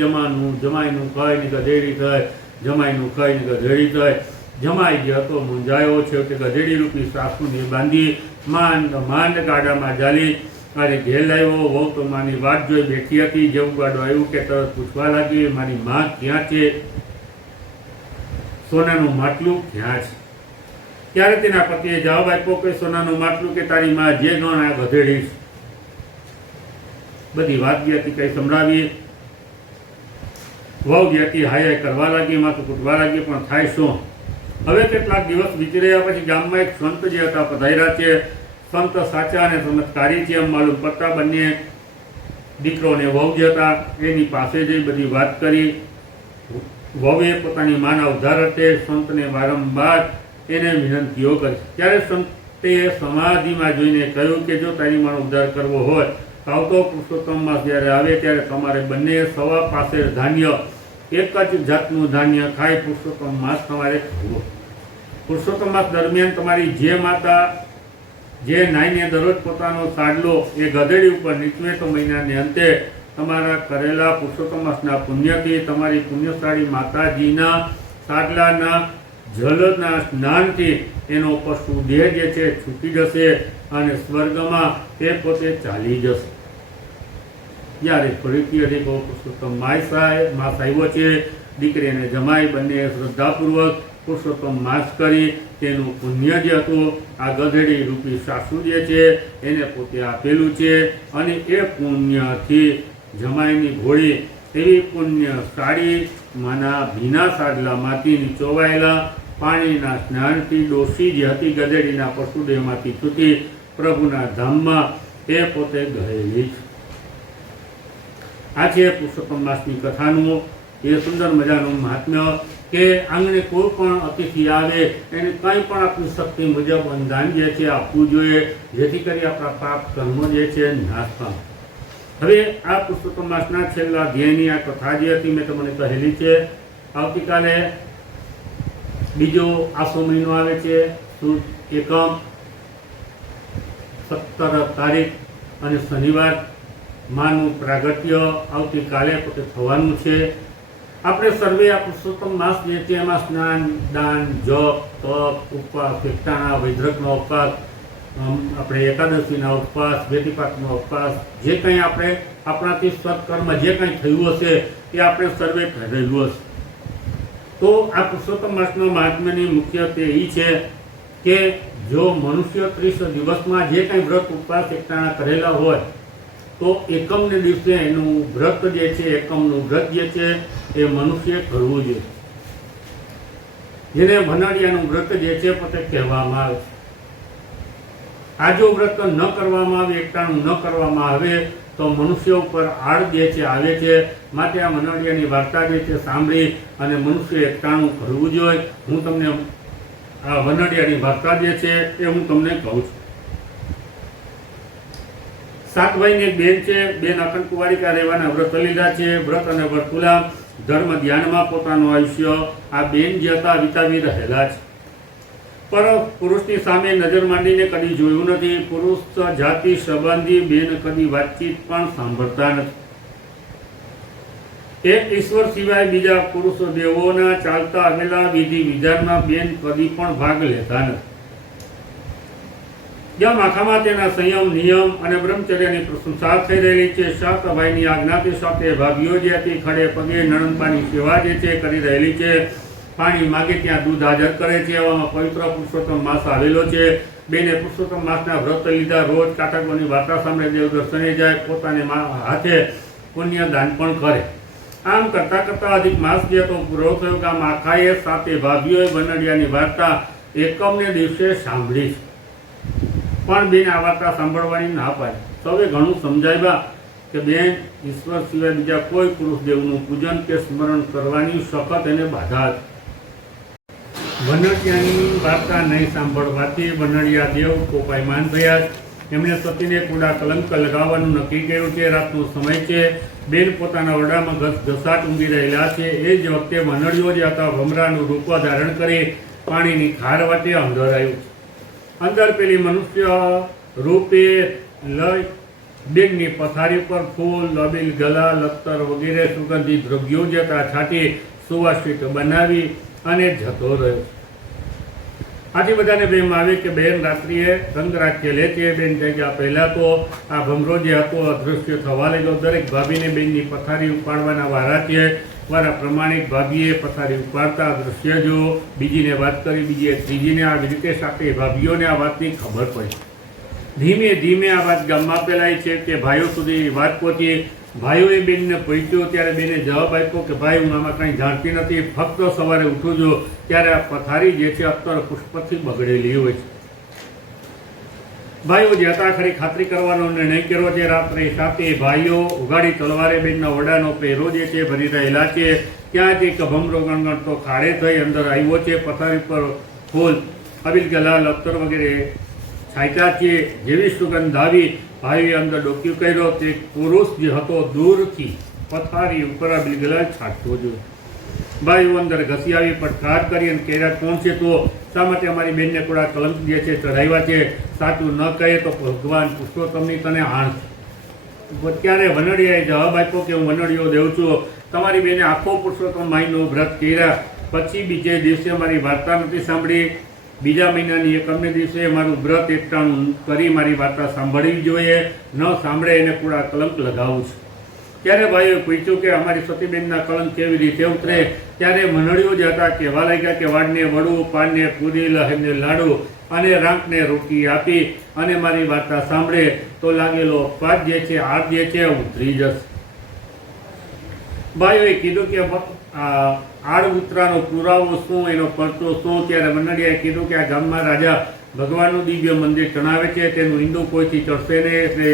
જમાઈનું ખાઈને ગધેડી થાય, જમાઈનું ખાઈને ગધેડી થાય. જમાઈ જે હતો મૂંઝાયો છે કે ગધેડી રૂપી સાસુને બાંધી માંડ ગાડામાં ચાલી અને ઘેર લાવ્યો. વહુ તો માની વાત જોઈ બેઠી હતી. જેવું ગાડો આવ્યું કે તરત પૂછવા લાગી, મારી માં ક્યાં છે? સોનાનું માટલું ક્યાં છે? ત્યારે તેના પતિએ જવાબ આપ્યો કે સોનાનું માટલું કે તારી માં જે ગણ આ ગધેડી છે. બધી વાત જે હતી કઈ સંભળાવી. વહુ જે હતી હાય કરવા લાગી, માથું કૂટવા લાગી, પણ થાય શું? હવે કેટલાક દિવસ વીતી રહ્યા પછી ગામમાં એક સંત જે હતા પધાર્યા છે. સંત સાચા અને ચમત્કારી છે એમ માલુમ પડતા બંને દીકરો ને વહુ જે હતા એની પાસે જઈ બધી વાત કરી. વહુએ પોતાની માના ઉદ્ધાર અર્થે સંતને વારંવાર એને વિનંતીઓ કરી. ત્યારે સંતે સમાધિમાં જોઈને કહ્યું કે જો તારી માનો ઉદ્ધાર કરવો હોય તો આવતો પુરુષોત્તમ માસ જ્યારે આવે ત્યારે તમારે બંને સવા પાસે ધાન્ય એક જ જાતનું ધાન્ય ખાઈ પુરુષોત્તમ માસ તમારે ખાવો. પુરુષોત્તમ માસ દરમિયાન તમારી જે માતા જે નાઈને દરરોજ પોતાનો સાડલો એ ગધેડી ઉપર નીચવે તો મહિનાને અંતે તમારા કરેલા પુરુષોત્તમ માસના પુણ્યથી તમારી પુણ્યશાળી માતાજીના સાડલાના જલના સ્નાનથી એનો પશુ દેહ જે છે છૂટી જશે અને સ્વર્ગમાં તે પોતે ચાલી જશે. જ્યારે ફરીથી અધિકો પુરુષોત્તમ માસ આવ્યો છે. દીકરી અને જમાઈ બંને શ્રદ્ધાપૂર્વક પુરુષોત્તમ માસ કરી તેનું પુણ્ય જે હતું આ ગધેડી રૂપી સાસુ જે છે એને પોતે આપેલું છે અને એ પુણ્યથી જમાઈની ઘોડી એવી પુણ્યશાળી માના ભીના સાડલામાંથી નીચોવાયેલા પાણીના સ્નાનથી ડોસી જે હતી ગધેડીના પશુદેહમાંથી છૂટી પ્રભુના ધામમાં એ પોતે ગયેલી છે. આ છે પુરુષોત્તમ માસની કથાનું એ સુંદર મજાનું મહાત્મ્ય કે આંગણે કોઈ પણ અતિથિ આવે એને કંઈ પણ આપણી શક્તિ મુજબ અનુદાન જે છે આપવું જોઈએ, જેથી કરી આપણા પાપ કર્મો જે છે નાશ પામે. હવે આ પુરુષોત્તમ માસના છેલ્લા અધ્યાયની આ કથા જે હતી મેં તમને કહેલી છે. આવતીકાલે બીજો આસો મહિનો આવે છે, સુદ એકમ 17 તારીખ અને શનિવાર માનું પ્રાગટ્ય આવતીકાલે પોતે થવાનું છે. આપણે સર્વે આ પુરુષોત્તમ માસ જે છે એમાં સ્નાન, દાન, જપ, તપ, ઉપવાસ, એકટાણા, વૈદ્રકનો ઉપવાસ, આપણે એકાદશીના ઉપવાસ, બેટીપાટનો ઉપવાસ, જે કંઈ આપણે આપણાથી સત્કર્મ જે કંઈ થયું હશે એ આપણે સર્વે કરેલું હશે. તો આ પુરુષોત્તમ માસનો મહાત્મ્યની મુખ્ય તે એ છે કે જો મનુષ્ય 30 દિવસમાં જે કંઈ વ્રત ઉપવાસ એકટાણા કરેલા હોય તો એકમને દિવસે એનું વ્રત જે છે એકમનું વ્રત જે છે એ મનુષ્ય કરવું જોઈએ, જેને ભનાડિયાનું વ્રત જે છે પોતે કહેવામાં આવે છે. આ જો વ્રત ન કરવામાં આવે, એકટાણું ન કરવામાં આવે તો મનુષ્ય ઉપર આડ જે છે આવે છે. માટે આ ભનાડિયાની વાર્તા જે છે સાંભળી અને મનુષ્ય એકટાણું કરવું જોઈએ. હું તમને આ ભનાડિયાની વાર્તા જે છે એ હું તમને કહું છું. 7 ભાઈની એક બેન છે. બેન અખંડ કુંવારિકા રહેવાના વ્રત લીધા છે. વ્રત અને વર્તુલા ધર્મ ધ્યાનમાં પોતાનું આયુષ્ય આ બેન જે હતા વિતાવી રહેલા છે. પણ પુરુષની સામે નજર માંડીને કદી જોયું નથી. પુરુષ જાતિ સંબંધી બેન કદી વાતચીત પણ સાંભળતા નથી. એક ઈશ્વર સિવાય બીજા પુરુષ દેવોના ચાલતા આવેલા વિધિ વિધાનમાં બેન કદી પણ ભાગ લેતા નથી. જેમ આખામાં તેના સંયમ, નિયમ અને બ્રહ્મચર્યની પ્રશંસા થઈ રહેલી છે. 7 ભાઈની આજ્ઞાથી સાથે ભાભીઓ જે હતી ખડે પગે નણંદબાની સેવા જે છે કરી રહેલી છે. પાણી માગે ત્યાં દૂધ હાજર કરે છે. એવામાં પવિત્ર પુરુષોત્તમ માસ આવેલો છે. બેને પુરુષોત્તમ માસના વ્રત લીધા. રોજ કાઠાકોની વાર્તા સાંભળે, દેવ દર્શને જાય, પોતાને હાથે પુણ્ય દાન પણ કરે. આમ કરતા કરતા અધિક માસ જે તો પૂરો થયો કે આમ આખાએ 7 ભાભીઓએ બનડિયાની વાર્તા એકમને દિવસે સાંભળી છે. પણ બેન આ વાર્તા સાંભળવાની ના પાડી. સૌએ ઘણું સમજાવ્યા કે બેન ઈશ્વર સિવાય બીજા કોઈ પુરુષ દેવનું પૂજન કે સ્મરણ કરવાની સખત એને બાધા હતી. વનડિયાની વાર્તા નહીં સાંભળવાથી વનડિયા દેવ કોપાયમાન થયા. એમણે સતીને કુડા કલંક લગાવવાનું નક્કી કર્યું છે. રાતનો સમય છે. બેન પોતાના ઓરડામાં ઘસાટ ઊંઘી રહેલા છે. એ જ વખતે વનડિયો જે હતા ભમરાનું રૂપ ધારણ કરી પાણીની ખાર વાટે અંદર આવ્યું છે. અંદર પેલી મનુષ્ય રૂપે લઈ બેનની પથારી પર ફૂલ, લબીલ, ગલા, લત્તર વગેરે સુગંધિત દ્રવ્યો જતા છાંટી સુવાસિત બનાવી અને જતો રહ્યો. આથી બધાને પ્રેમ આવે કે બેન રાત્રિએ રંગરાજ્ય લે છે. બેન જગ્યા પહેલાં તો આ ભમરો જે હતો અદૃશ્ય થવા લાગ્યો. દરેક ભાભીને બેનની પથારી ઉપાડવાના વારા છે. વારા પ્રમાણિક ભાભીએ પથારી ઉપાડતા દૃશ્ય જો બીજીને વાત કરી, બીજીએ ત્રીજીને. આવી રીતે 7 ભાભીઓને આ વાતની ખબર પડી. ધીમે ધીમે આ વાત ગામમાં ફેલાય છે કે ભાઈઓ સુધી વાત પહોંચી. ભાઈઓએ બેનને પૂછ્યો ત્યારે બેને જવાબ આપ્યો કે ભાઈ હું આમાં કંઈ જાણતી નથી. ફક્ત સવારે ઉઠું છું ત્યારે આ પથારી જે છે અત્તર પુષ્પથી બગડેલી હોય છે. ભાઈઓ જે હતા ખરી ખાતરી કરવાનો નિર્ણય કર્યો છે. રાત્રે 7 ભાઈઓ ઉગાડી તલવારે બેનના વડાનો પહેરો જે છે ભરી રહેલા છે. ત્યાંથી કભમરો ગણગણતો ખાડે થઈ અંદર આવ્યો છે. પથારી પર ફૂલ અબીલ ગલાલ અત્તર વગેરે છાંટ્યા છે. જેવી સુગંધ આવી ભાઈઓએ અંદર ડોક્યું કર્યો. તે પુરુષ જે હતો દૂરથી પથારી ઉપર અબીલ ગલાલ છાંટતો જોયો. ભાઈઓ અંદર ઘસી આવી પડકાર કરી અને કહેરા કોણ છે તો શા માટે અમારી બેનને થોડા કલંક જે છે ચઢાવ્યા છે? સાચું ન કહે તો ભગવાન પુરુષોત્તમની તને આણ. ત્યારે વનડિયાએ જવાબ આપ્યો કે હું વનડિયો દેવ છું. તમારી બેને આખો પુરુષોત્તમ માઈનું વ્રત કર્યા પછી બીજે દિવસે મારી વાર્તા નથી સાંભળી. બીજા મહિનાની 1 દિવસે મારું વ્રત એકટાણું કરી મારી વાર્તા સાંભળવી જોઈએ. ન સાંભળે એને પૂરા કલંક લગાવું છું. ત્યારે ભાઈઓએ પૂછ્યું કે અમારી સતીબેનના કલંક કેવી રીતે ઉતરે? ત્યારે મંડળીઓ જે હતા કહેવા લાગ્યા કે વાડને વડું, પાનને પૂરી, લહેરને લાડુ અને રાંકને રોટી આપી અને મારી વાર્તા સાંભળે તો લાગેલો અપવાદ જે છે, આડ જે છે ઉતરી જશે. ભાઈઓએ કીધું કે આડ ઉતરાનો પુરાવો શું, એનો પરચો શું? ત્યારે મંડળીએ કીધું કે આ ગામમાં રાજા ભગવાનનું દિવ્ય મંદિર ચણાવે છે, તેનું ઈંડું કોઈથી ચડશે નહીં, એટલે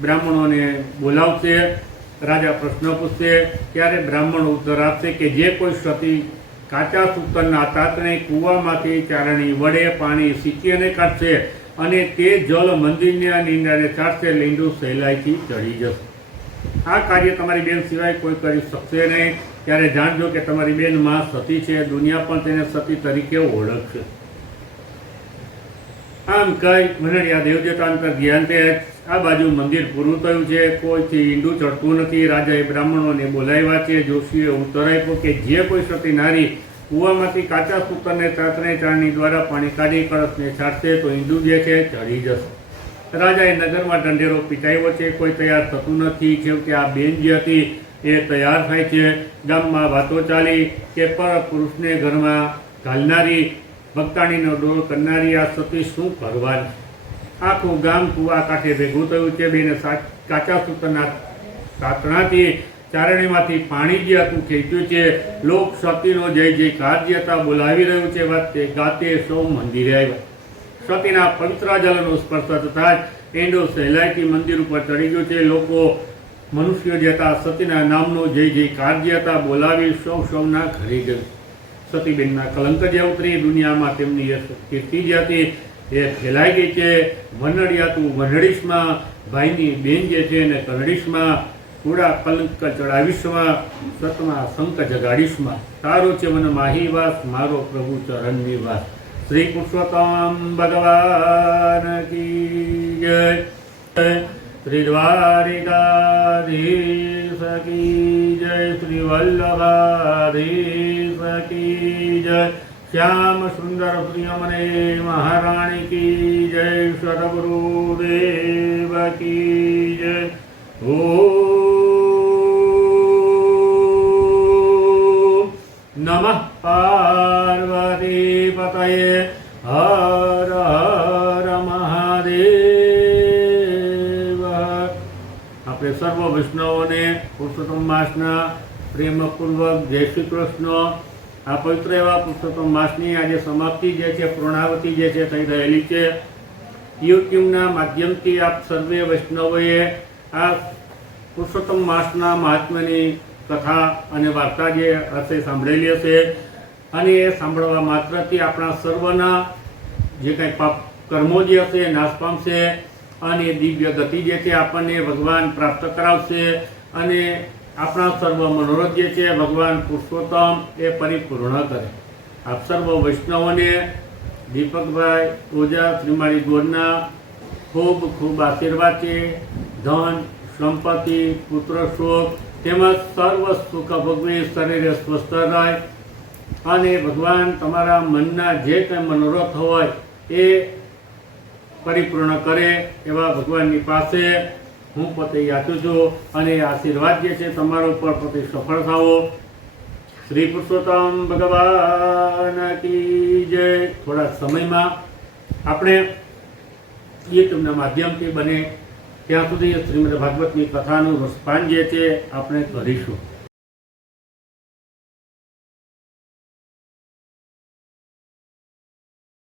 બ્રાહ્મણોને બોલાવશે. રાજા પ્રશ્ન પૂછશે ત્યારે બ્રાહ્મણો ઉત્તર આપશે કે જે કોઈ સતી કાચા સૂતરના તાતને કૂવામાંથી ચારણી વડે પાણી સીંચી અને કાઢશે અને તે જળ મંદિરને નીંડાને ચાટશે, લીંડું સહેલાઈથી ચડી જશે. આ કાર્ય તમારી બેન સિવાય કોઈ કરી શકશે નહીં. ત્યારે જાણજો કે તમારી બેન માં સતી છે. દુનિયા પણ તેને સતી તરીકે ઓળખશે. આમ કઈ વનડિયા દેવજતા અંતર ધ્યાન તે આ બાજુ મંદિર પૂરું થયું છે. કોઈથી ઈંડું ચડતું નથી. રાજાએ બ્રાહ્મણોને બોલાવ્યા છે. જોશીએ ઉત્તર આપ્યો કે જે કોઈ સતી નારી કૂવામાંથી કાચા સૂતરને તાતણે ચારણી દ્વારા પાણી કાઢી કળશને છાંટશે તો ઈંડું જે છે ચડી જશે. રાજાએ નગરમાં ઢંઢેરો પીટાવ્યો છે. કોઈ તૈયાર થતું નથી. છેવટે આ બેન જે હતી એ તૈયાર થાય છે. ગામમાં વાતો ચાલી કે પર પુરુષને ઘરમાં ઘાલનારી, ભક્તાણીનો ડોળ કરનારી આ સતી શું કરવાની? આખું ગામ કૂવા કાંઠે ભેગું થયું છે. બેને કાચા સૂતરના તાતણાથી ચારણીમાંથી પાણી જે હતું ખેંચ્યું છે. લોક સતીનો જય જયકાર જે હતા બોલાવી રહ્યું છે. વાતે ગાતે સૌ મંદિરે આવ્યા. સતીના પવિત્ર જલનો સ્પર્શ થતા જ એંડો સહેલાઈથી મંદિર ઉપર ચડી ગયો છે. લોકો મનુષ્યો જે હતા સતીના નામનો જય જયકાર જે હતા બોલાવી સૌના ઘરે ગયું. સતીબેનના કલંક જે ઉતરી. દુનિયામાં તેમની કીર્તિ જે હતી એ ફેલાઈ ગઈ છે. વનડિયા તું વનડીશમાં, ભાઈની બેન જે છે એને કરડીશમાં, પૂરા કલંક ચડાવીશમાં, સતમાં શંખ જગાડીશમાં. તારો છે વન માહીવાસ, મારો પ્રભુ ચરણ નિવાસ. શ્રી પુરુષોત્તમ ભગવાન કી જય. શ્રી દ્વારિકાધીશ કી જય. શ્રી વલ્લભાધીશ કી જય. શ્યામ સુંદર પ્રિયમને મહારાણી કી જય. સદગુરુદેવ કી જય. ઓમ નમઃ પાર્વતી પતયે. હર હર મહાદેવ. આપણે સર્વ વૈષ્ણવોને પુરુષોત્તમ માસના પ્રેમપૂર્વક જય શ્રી કૃષ્ણ. આ પવિત્ર એવા પુરુષોત્તમ માસની આજે સમાપ્તિ જે છે, પૂર્ણાવતી જે છે થઈ રહેલી છે. યુટ્યુબના માધ્યમથી આપ સર્વે વૈષ્ણવોએ આ પુરુષોત્તમ માસના મહાત્મ્યની કથા અને વાર્તા જે હશે સાંભળેલી હશે અને એ સાંભળવા માત્રથી આપણા સર્વના જે કંઈ પાપ કર્મો જે હશે નાશ પામશે અને દિવ્ય ગતિ જે છે આપણને ભગવાન પ્રાપ્ત કરાવશે અને આપણા સર્વ મનોરથ જે છે ભગવાન પુરુષોત્તમ એ પરિપૂર્ણ કરે. આપ સર્વ વૈષ્ણવોને દીપકભાઈ ઓઝા શ્રીમાળી ગોરના ખૂબ ખૂબ આશીર્વાદ છે. ધન, સંપત્તિ, પુત્ર સુખ તેમજ સર્વ સુખ ભોગવી, શરીરે સ્વસ્થ રહે અને ભગવાન તમારા મનના જે કંઈ મનોરથ હોય એ પરિપૂર્ણ કરે એવા ભગવાનની પાસે હું પોતે યાચું છું અને આશીર્વાદ જે છે તમારા ઉપર પોતે સફળ થાવો. શ્રી પુરુષોત્તમ ભગવાન કી જય. થોડા સમયમાં આપણે યુટ્યુબના માધ્યમથી બને ત્યાં સુધી શ્રીમદ ભાગવતની કથાનું રસપાન જે છે આપણે કરીશું.